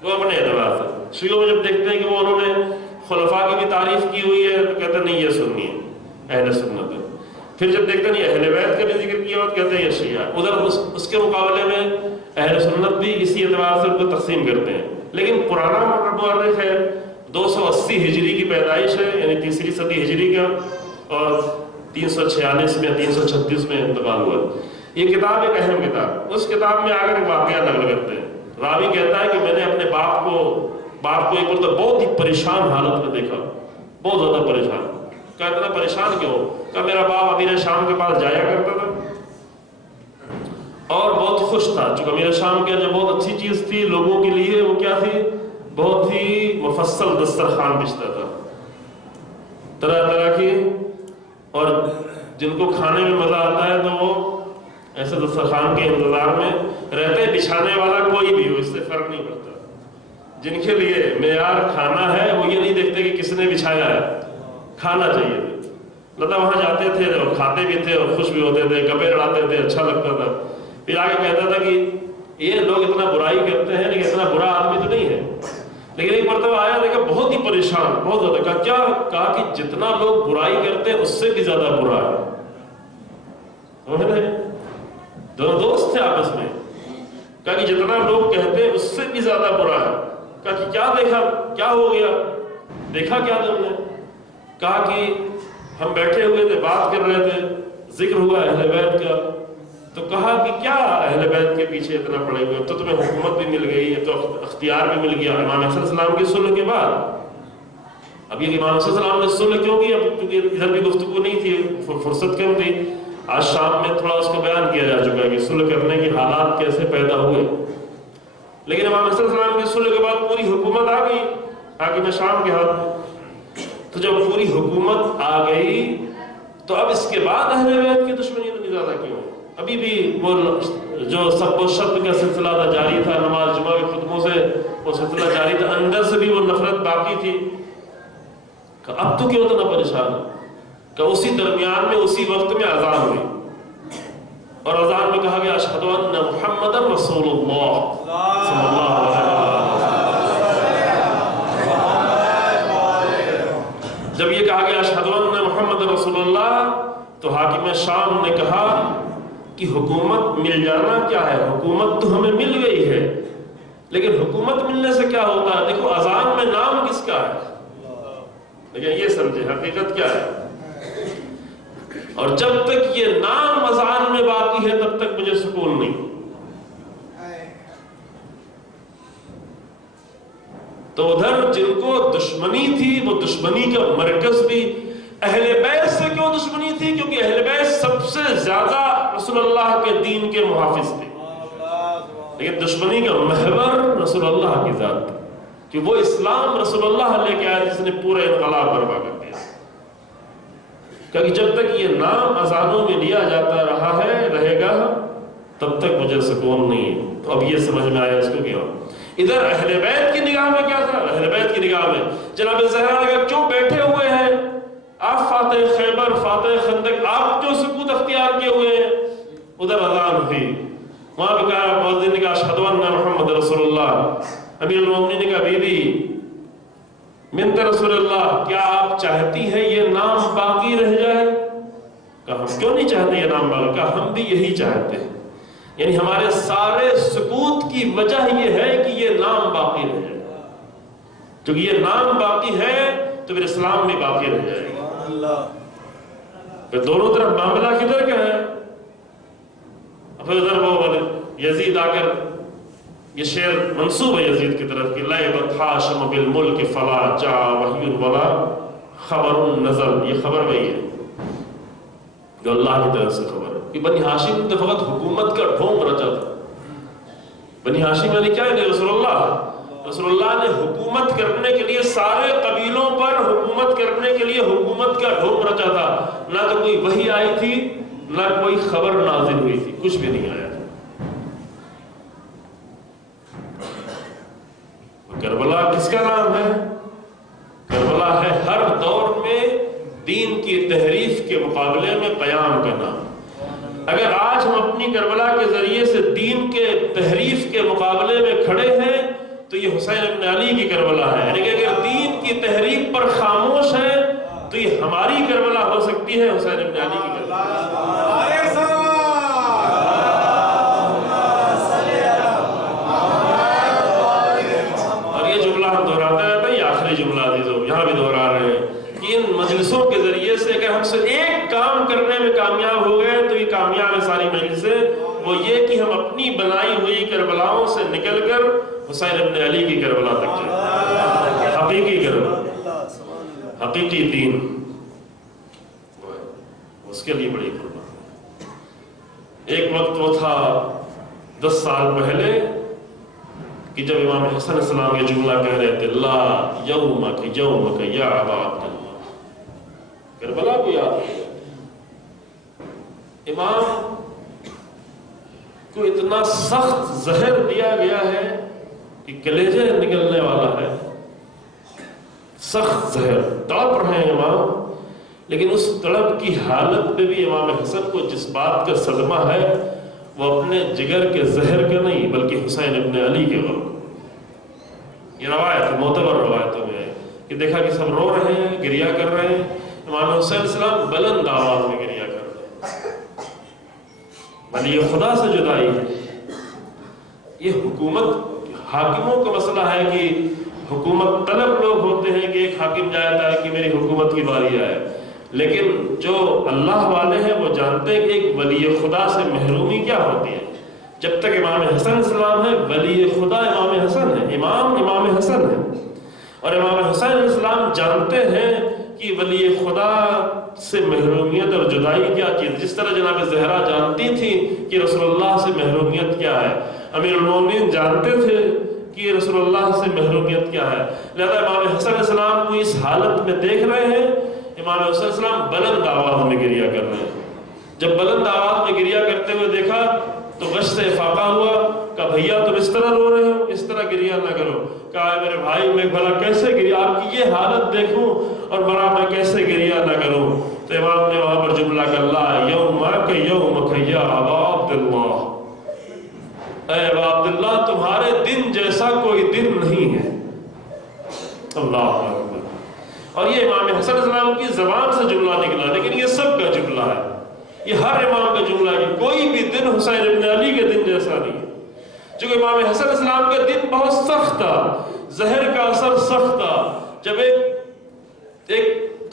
وہ اپنے اعتبار سے۔ شیعوں میں جب دیکھتے ہیں کہ وہ انہوں نے خلفاء کی بھی تعریف کی ہوئی ہے تو کہتے ہیں نہیں یہ سنی ہے، اہل سنت ہے۔ پھر جب دیکھتے ہیں نہیں اہل بیت کا بھی ذکر کیا تو کہتے ہیں یہ شیعہ ہے۔ ادھر اس کے مقابلے میں اہل سنت بھی اسی اعتبار سے ان کو تقسیم کرتے ہیں۔ لیکن پرانا مورخ ہے، 280 ہجری کی پیدائش ہے، یعنی تیسری صدی ہجری کا، اور 346 میں 336 میں انتقال ہوا۔ یہ کتاب ایک اہم کتاب، اس کتاب میں آگر ایک واقعہ نقل کرتے ہیں۔ راوی کہتا ہے کہ میں نے اپنے باپ کو ایک مرتبہ بہت ہی پریشان حالت میں دیکھا، بہت زیادہ پریشان۔ کہا اتنا پریشان کیوں؟ کہا میرا باپ امیر شام کے پاس جایا کرتا تھا اور بہت خوش تھا، چونکہ امیر شام کے جو بہت اچھی چیز تھی لوگوں کے لیے وہ کیا تھی؟ بہت ہی مفصل دسترخوان بچتا تھا، طرح طرح کی، اور جن کو کھانے میں مزہ آتا ہے تو وہ ایسے دسترخوان کے انتظار میں رہتے، بچھانے والا کوئی بھی ہو اس سے فرق نہیں پڑتا۔ جن کے لیے معیار کھانا ہے وہ یہ نہیں دیکھتے کہ کس نے بچھایا ہے، کھانا چاہیے تھا۔ لطا وہاں جاتے تھے اور کھاتے بھی تھے اور خوش بھی ہوتے تھے، گپے لڑاتے تھے، اچھا لگتا تھا۔ پھر آگے کہتا تھا کہ یہ لوگ اتنا برائی کرتے ہیں لیکن اتنا برا آدمی تو نہیں ہے۔ لیکن ایک مرتبہ آیا دیکھا بہت ہی پریشان، بہت زیادہ۔ کہا کہ جتنا لوگ برائی کرتے ہیں اس سے بھی زیادہ برا ہے۔ دونوں دوست تھے آپس میں، کہا کہ جتنا لوگ کہتے ہیں اس سے بھی زیادہ برا ہے۔ کہا کہ کیا دیکھا، کیا ہو گیا، دیکھا کیا تم نے؟ کہا کہ ہم بیٹھے ہوئے تھے، بات کر رہے تھے، ذکر ہوا اہل بیت کا، تو کہا کہ کیا اہل بیت کے پیچھے اتنا پڑے ہوئے، تو تمہیں حکومت بھی مل گئی، تو اختیار بھی مل گیا امام حسن علیہ السلام کی صلح کے بعد۔ اب یہ امام حسن علیہ السلام نے صلح کیوں کی؟ اب کیونکہ ادھر بھی گفتگو نہیں تھی، فرصت کم تھی۔ آج شام میں تھوڑا اس کو بیان کیا جا چکا ہے کہ صلح کرنے کے حالات کیسے پیدا ہوئے۔ لیکن امام حسن علیہ السلام کی صلح کے بعد پوری حکومت آ گئی حاکم شام کے ہاتھ میں۔ تو جب پوری حکومت آ گئی تو اب اس کے بعد اہل بیت کی دشمنی اتنی زیادہ کیوں؟ ابھی بھی وہ جو سب و شتم کا سلسلہ تھا جاری تھا، نماز جمعہ کے خطبوں سے وہ سلسلہ جاری تھا، اندر سے بھی وہ نفرت باقی تھی۔ کہ اب تو کیوں اتنا پریشان ہے؟ کہ اسی درمیان میں اسی وقت میں اذان ہوئی، اور اذان میں کہا گیا اشہد ان محمد رسول اللہ صلی اللہ علیہ وسلم۔ جب یہ کہا گیا اشہد ان محمد رسول اللہ تو حاکم شام نے کہا کہ حکومت مل جانا کیا ہے، حکومت تو ہمیں مل گئی ہے، لیکن حکومت ملنے سے کیا ہوتا ہے؟ دیکھو اذان میں نام کس کا ہے، لیکن یہ سمجھے حقیقت کیا ہے۔ اور جب تک یہ نام اذان میں باقی ہے تب تک مجھے سکون نہیں۔ تو ادھر جن کو دشمنی تھی وہ دشمنی کا مرکز بھی اہل بیت سے کیوں دشمنی تھی؟ کیونکہ اہل بیت سب سے زیادہ رسول اللہ کے دین کے محافظ تھے، لیکن دشمنی کا محور رسول اللہ کی ذات تھی، کہ وہ اسلام رسول اللہ لے کے آئے جس نے پورے انقلاب برپا کر دیا۔ کہ جب تک یہ نام اذانوں میں لیا جاتا رہا ہے رہے گا تب تک مجھے سکون نہیں ہے۔ تو اب یہ سمجھ میں آیا اس کو کیا ادھر اہل بیت کی نگاہ میں کیا تھا؟ اہل بیت کی نگاہ میں جناب زہرا اگر کیوں بیٹھے ہوئے ہیں آپ، فاتح خیبر فاتح خندق، آپ کیوں سکوت اختیار کیے ہوئے ہیں؟ ادھر اذان ہوئی، وہاں پہ کہا مؤذن نے کہا اشہد ان محمد رسول اللہ، امیر المومنین نے کہا بی بی منت رسول اللہ کیا آپ چاہتی ہیں یہ نام باقی رہ جائے؟ کہا ہم کیوں نہیں چاہتے یہ نام باقی؟ کہا ہم بھی یہی چاہتے ہیں، یعنی ہمارے سارے سکوت کی وجہ یہ ہے کہ یہ نام باقی رہ جائے، کیونکہ یہ نام باقی ہے تو پھر اسلام بھی باقی رہ جائے گا۔ پھر دونوں طرف معاملہ کدھر کا ہے؟ پھر ادھر وہ یزید آ کر یہ شعر منسوب ہے یزید کی طرف کہ لعبت ہاشم بالملک فلا جا وحی ولا خبر نزل، یہ خبر وہی ہے جو اللہ کی طرف سے خبر ہے کہ بنی ہاشم نے فقط حکومت کا ڈھونگ رچا تھا۔ بنی ہاشم یعنی کیا ہے؟ رسول اللہ نے حکومت کرنے کے لیے سارے قبیلوں پر حکومت کرنے کے لیے حکومت کا ڈھونگ رچا تھا، نہ تو کوئی وحی آئی تھی نہ کوئی خبر نازل ہوئی تھی، کچھ بھی نہیں آیا تھا۔ کربلا کس کا نام ہے؟ کربلا ہے ہر دور میں دین کی تحریف کے مقابلے میں قیام کا نام۔ اگر آج ہم اپنی کربلا کے ذریعے سے دین کے تحریف کے مقابلے میں کھڑے ہیں تو یہ حسین ابن علی کی کربلا ہے، یعنی کہ اگر دین کی تحریف پر خاموش ہے تو یہ ہماری کربلا ہو سکتی ہے، حسین ابن علی کی کربلا۔ اور یہ جملہ ہم دہراتے رہتے ہیں، یہ آخری جملہ عزیزو یہاں بھی دہرا رہے ہیں کہ ان مجلسوں کے ذریعے سے اگر ہم سے ایک کام کرنے میں کامیاب ہو گئے تو یہ کامیاب ہے ساری مجلسیں، وہ یہ کہ ہم اپنی بنائی ہوئی کربلاؤں سے نکل کر حسین ابن علی کی کربلا تک جائے، حقیقی کربلا، حقیقی دین، اس کے لیے بڑی قربانی۔ ایک وقت وہ تھا 10 سال پہلے کہ جب امام حسن علیہ السلام یہ جملہ کہہ رہے تھے لا یومک یومک یا ابا عبداللہ، کربلا کو یاد کیا۔ امام کو اتنا سخت زہر دیا گیا ہے کہ کلیجے نکلنے والا ہے، سخت زہر، تڑپ رہے ہیں امام، لیکن اس تڑپ کی حالت میں بھی امام حسن کو جس بات کا صدمہ ہے وہ اپنے جگر کے زہر کا نہیں بلکہ حسین ابن علی کے غم۔ یہ روایت معتبر روایتوں میں ہے کہ دیکھا کہ سب رو رہے ہیں، گریہ کر رہے ہیں، امام حسین علیہ السلام بلند آواز میں گریہ کر رہے ہیں، ولی خدا سے جدائی ہے۔ یہ حکومت حاکموں کا مسئلہ ہے کہ حکومت طلب لوگ ہوتے ہیں کہ ایک حاکم جاتا ہے کہ میری حکومت کی باری آئے، لیکن جو اللہ والے ہیں وہ جانتے ہیں کہ ایک ولی خدا سے محرومی کیا ہوتی ہے۔ جب تک امام حسن علیہ السلام ہے ولی خدا امام حسن ہے، امام حسن ہے، اور امام حسین علیہ السلام جانتے ہیں کہ ولی خدا سے محرومیت اور جدائی کیا چیز، جس طرح جناب زہرا جانتی تھی کہ رسول اللہ سے محرومیت کیا ہے، امیر المومنین جانتے تھے کہ رسول اللہ سے محرومیت کیا ہے، لہذا امام حسن علیہ السلام کو اس حالت میں دیکھ رہے ہیں، امام حسن علیہ السلام بلند آواز میں گریہ کر رہے ہیں۔ جب بلند آواز میں گریہ کرتے ہوئے دیکھا تو غش سے افاقہ ہوا، کہا بھیا تم اس طرح رو رہے ہو، اس طرح گریہ نہ کرو۔ کہا میرے بھائی میں بھلا کیسے گریہ، آپ کی یہ حالت دیکھوں اور بھلا میں کیسے گریہ نہ کروں؟ تو امام نے وہاں پر جملہ کہا لا یومک یومک یا ابا عبداللہ، اے ابا عبداللہ تمہارے دن جیسا کوئی دن نہیں ہے۔ اللہ اکبر۔ اور یہ امام حسن علیہ السلام کی زبان سے جملہ نکلا، لیکن یہ سب کا جملہ ہے، یہ ہر امام کا جملہ ہے کہ کوئی بھی دن حسین ابن علی کے دن جیسا نہیں ہے۔ چونکہ امام حسن علیہ السلام کا دن بہت سخت تھا، زہر کا اثر سخت تھا۔ جب ایک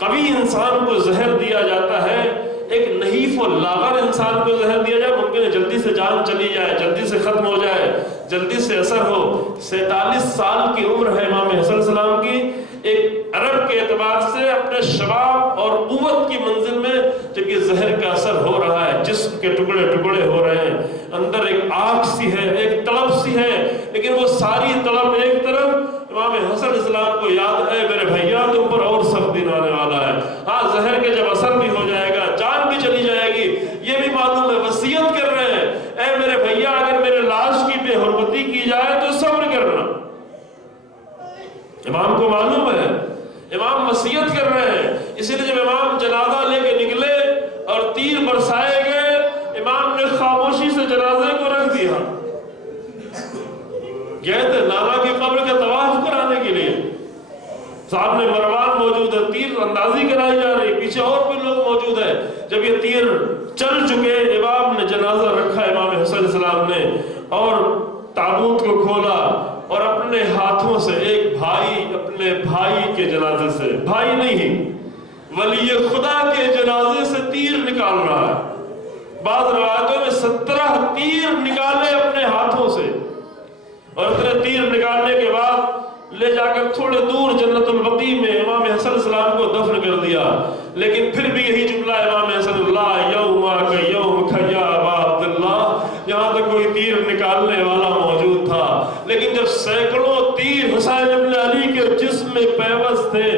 قوی انسان کو زہر دیا جاتا ہے، ایک نحیف و لاغر انسان کو زہر دیا جائے، ممکن ہے جلدی سے جان چلی جائے، جلدی سے ختم ہو جائے، جلدی سے اثر ہو۔ 47 سال کی عمر ہے امام حسن علیہ السلام کی، ایک عرب کے اعتبار سے اپنے شباب اور نبوت کی منزل میں جب یہ زہر کا اثر ہو رہا ہے، جسم کے ٹکڑے ٹکڑے ہو رہے ہیں، اندر ایک آگ سی ہے، ایک طلب سی ہے، لیکن وہ ساری طلب ایک طرف، امام حسن علیہ السلام کو یاد ہے میرے بھیا تم پر اور سخت دن آنے والا ہے، ہاں زہر کے جب اثر بھی ہو جائے گا، جان بھی چلی جائے گی، یہ بھی معلوم ہے، وصیت کر رہے ہیں اے میرے بھیا اگر میرے لاش کی بے حرمتی کی جائے تو صبر کرنا۔ امام کو معلوم ہے، امام وصیت کر رہے ہیں، اسی لیے جب امام جنازہ لے کے نکلے اور تیر برسائے گئے، امام نے خاموشی سے جنازے کو رکھ دیا، گئے تھے نانا کی قبر کا طواف کرانے کے لیے، سامنے مروان موجود ہے، تیر اندازی کرائی جا رہی، پیچھے اور بھی لوگ موجود ہیں، جب یہ تیر چل چکے امام نے جنازہ رکھا امام حسن علیہ السلام نے، اور تابوت کو کھولا اور اپنے ہاتھوں سے ایک بھائی اپنے بھائی کے جنازے سے، بھائی نہیں ولی خدا کے جنازے سے تیر نکال رہا ہے، بعض روایتوں میں 17 تیر نکالے اپنے ہاتھوں سے، اور اتنے تیر نکالنے کے بعد لے جا کر تھوڑے دور جنت البقیع میں امام حسن علیہ السلام کو دفن کر دیا، لیکن پھر بھی یہی جملہ امام حسن اللہ یوما کا یوم کھیا ابا عبداللہ، یہاں تک کوئی تیر نکالنے والا موجود تھا، لیکن جب سینکڑوں تیر حسین ابن علی کے جسم میں پیوست تھے،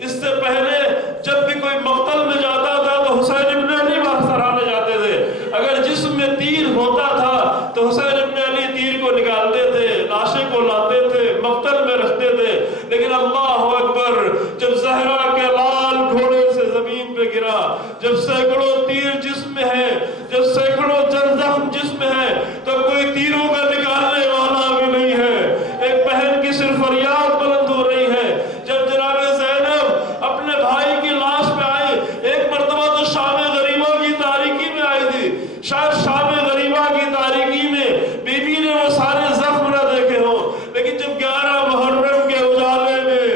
اس سے پہلے جب بھی کوئی مقتل میں جاتا تھا تو حسین ابن علی وہاں سرانے جاتے تھے، اگر جسم میں تیر ہوتا تھا تو حسین ابن علی تیر کو نکالتے تھے، لاشیں کو لاتے تھے، مقتل میں رکھتے تھے، لیکن اللہ اکبر جب زہرا کے لال گھوڑے سے زمین پہ گرا، جب سینکڑوں تیر جسم میں ہے، جب سینکڑوں زخم جسم میں ہے، تو کوئی تیروں کا نکالنے والا بھی نہیں ہے، ایک بہن کی صرف فریاد بلند ہو رہی ہے، جب جناب زینب اپنے بھائی کی لاش پہ آئی، ایک مرتبہ تو شام غریبہ کی تاریکی میں آئی تھی، شاید شام غریبہ کی تاریکی میں بی بی نے وہ سارے زخم نہ دیکھے ہوں، لیکن جب 11 محرم کے اجالے میں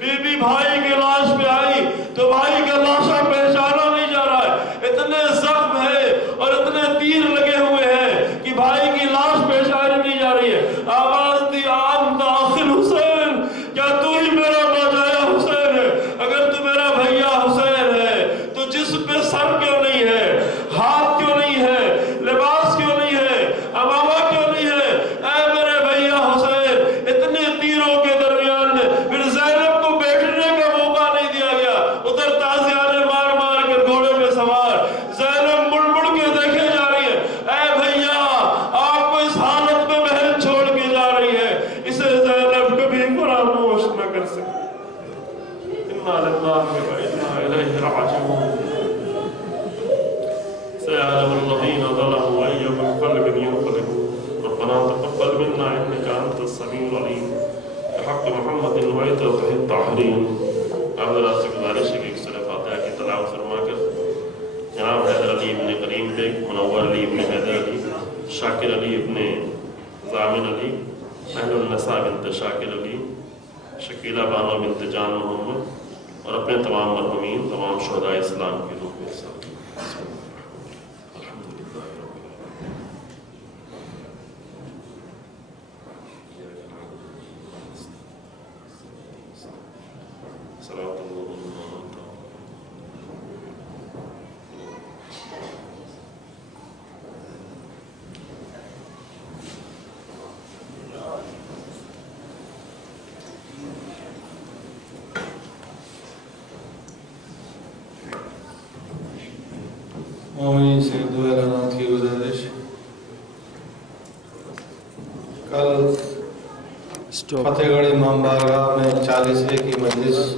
بی بی بھائی کے لاش پہ آئی تو بھائی کا لاشا پہچانا نہیں جا رہا ہے، اتنے زخم ہے اور اتنے تیر لگے ہوئے ہیں کہ بھائی کی لاش پہچانی نہیں جا رہی ہے، آواز دی آن داخل حسین، کیا تو ہی میرا بجایا حسین ہے؟ اگر تو میرا بھیا حسین ہے تو جسم پہ سر کیوں نہیں ہے، ہاتھ کیوں نہیں ہے، لباس کیوں نہیں ہے، امامہ کیوں نہیں ہے؟ اے میرے بھیا حسین، اتنے تیروں کے درمیان پھر زینب کو بیٹھنے کا موقع نہیں دیا گیا، ادھر تازیانے مار مار کر گھوڑے پہ سوار، زینب مڑ مڑ کے دیکھے جا رہی ہے، اے بھیا آپ کو اس حالت میں بہن چھوڑ کے جا رہی ہے، اسے زینب کبھی فراموش نہ کر سکتی۔ انا للہ و انا الیہ راجعون۔ سيعلم الذين ظلموا أي منقلب ينقلبون ربنا تقبل منا إنك أنت السميع العليم بحق محمد وعترته الطاهرين۔ آپ ذرا سے گزارش ہے کہ ایک سورہ فاتحہ کی تلاوت فرما کر جناب حیدر علی ابن کریم بیگ، منور علی ابن حیدر علی، شاکر علی ابن ضامن علی، اہل النساء بنت شاکر علی، شکیلہ بانو بنت جان محمد، اور اپنے تمام مرحومین، تمام شہداء اسلام کی روح کے ساتھ مومنین سے دو اعلانات کی گزارش۔ کل فتح گڑھ امام بارگاہ میں 40ویں کی مجلس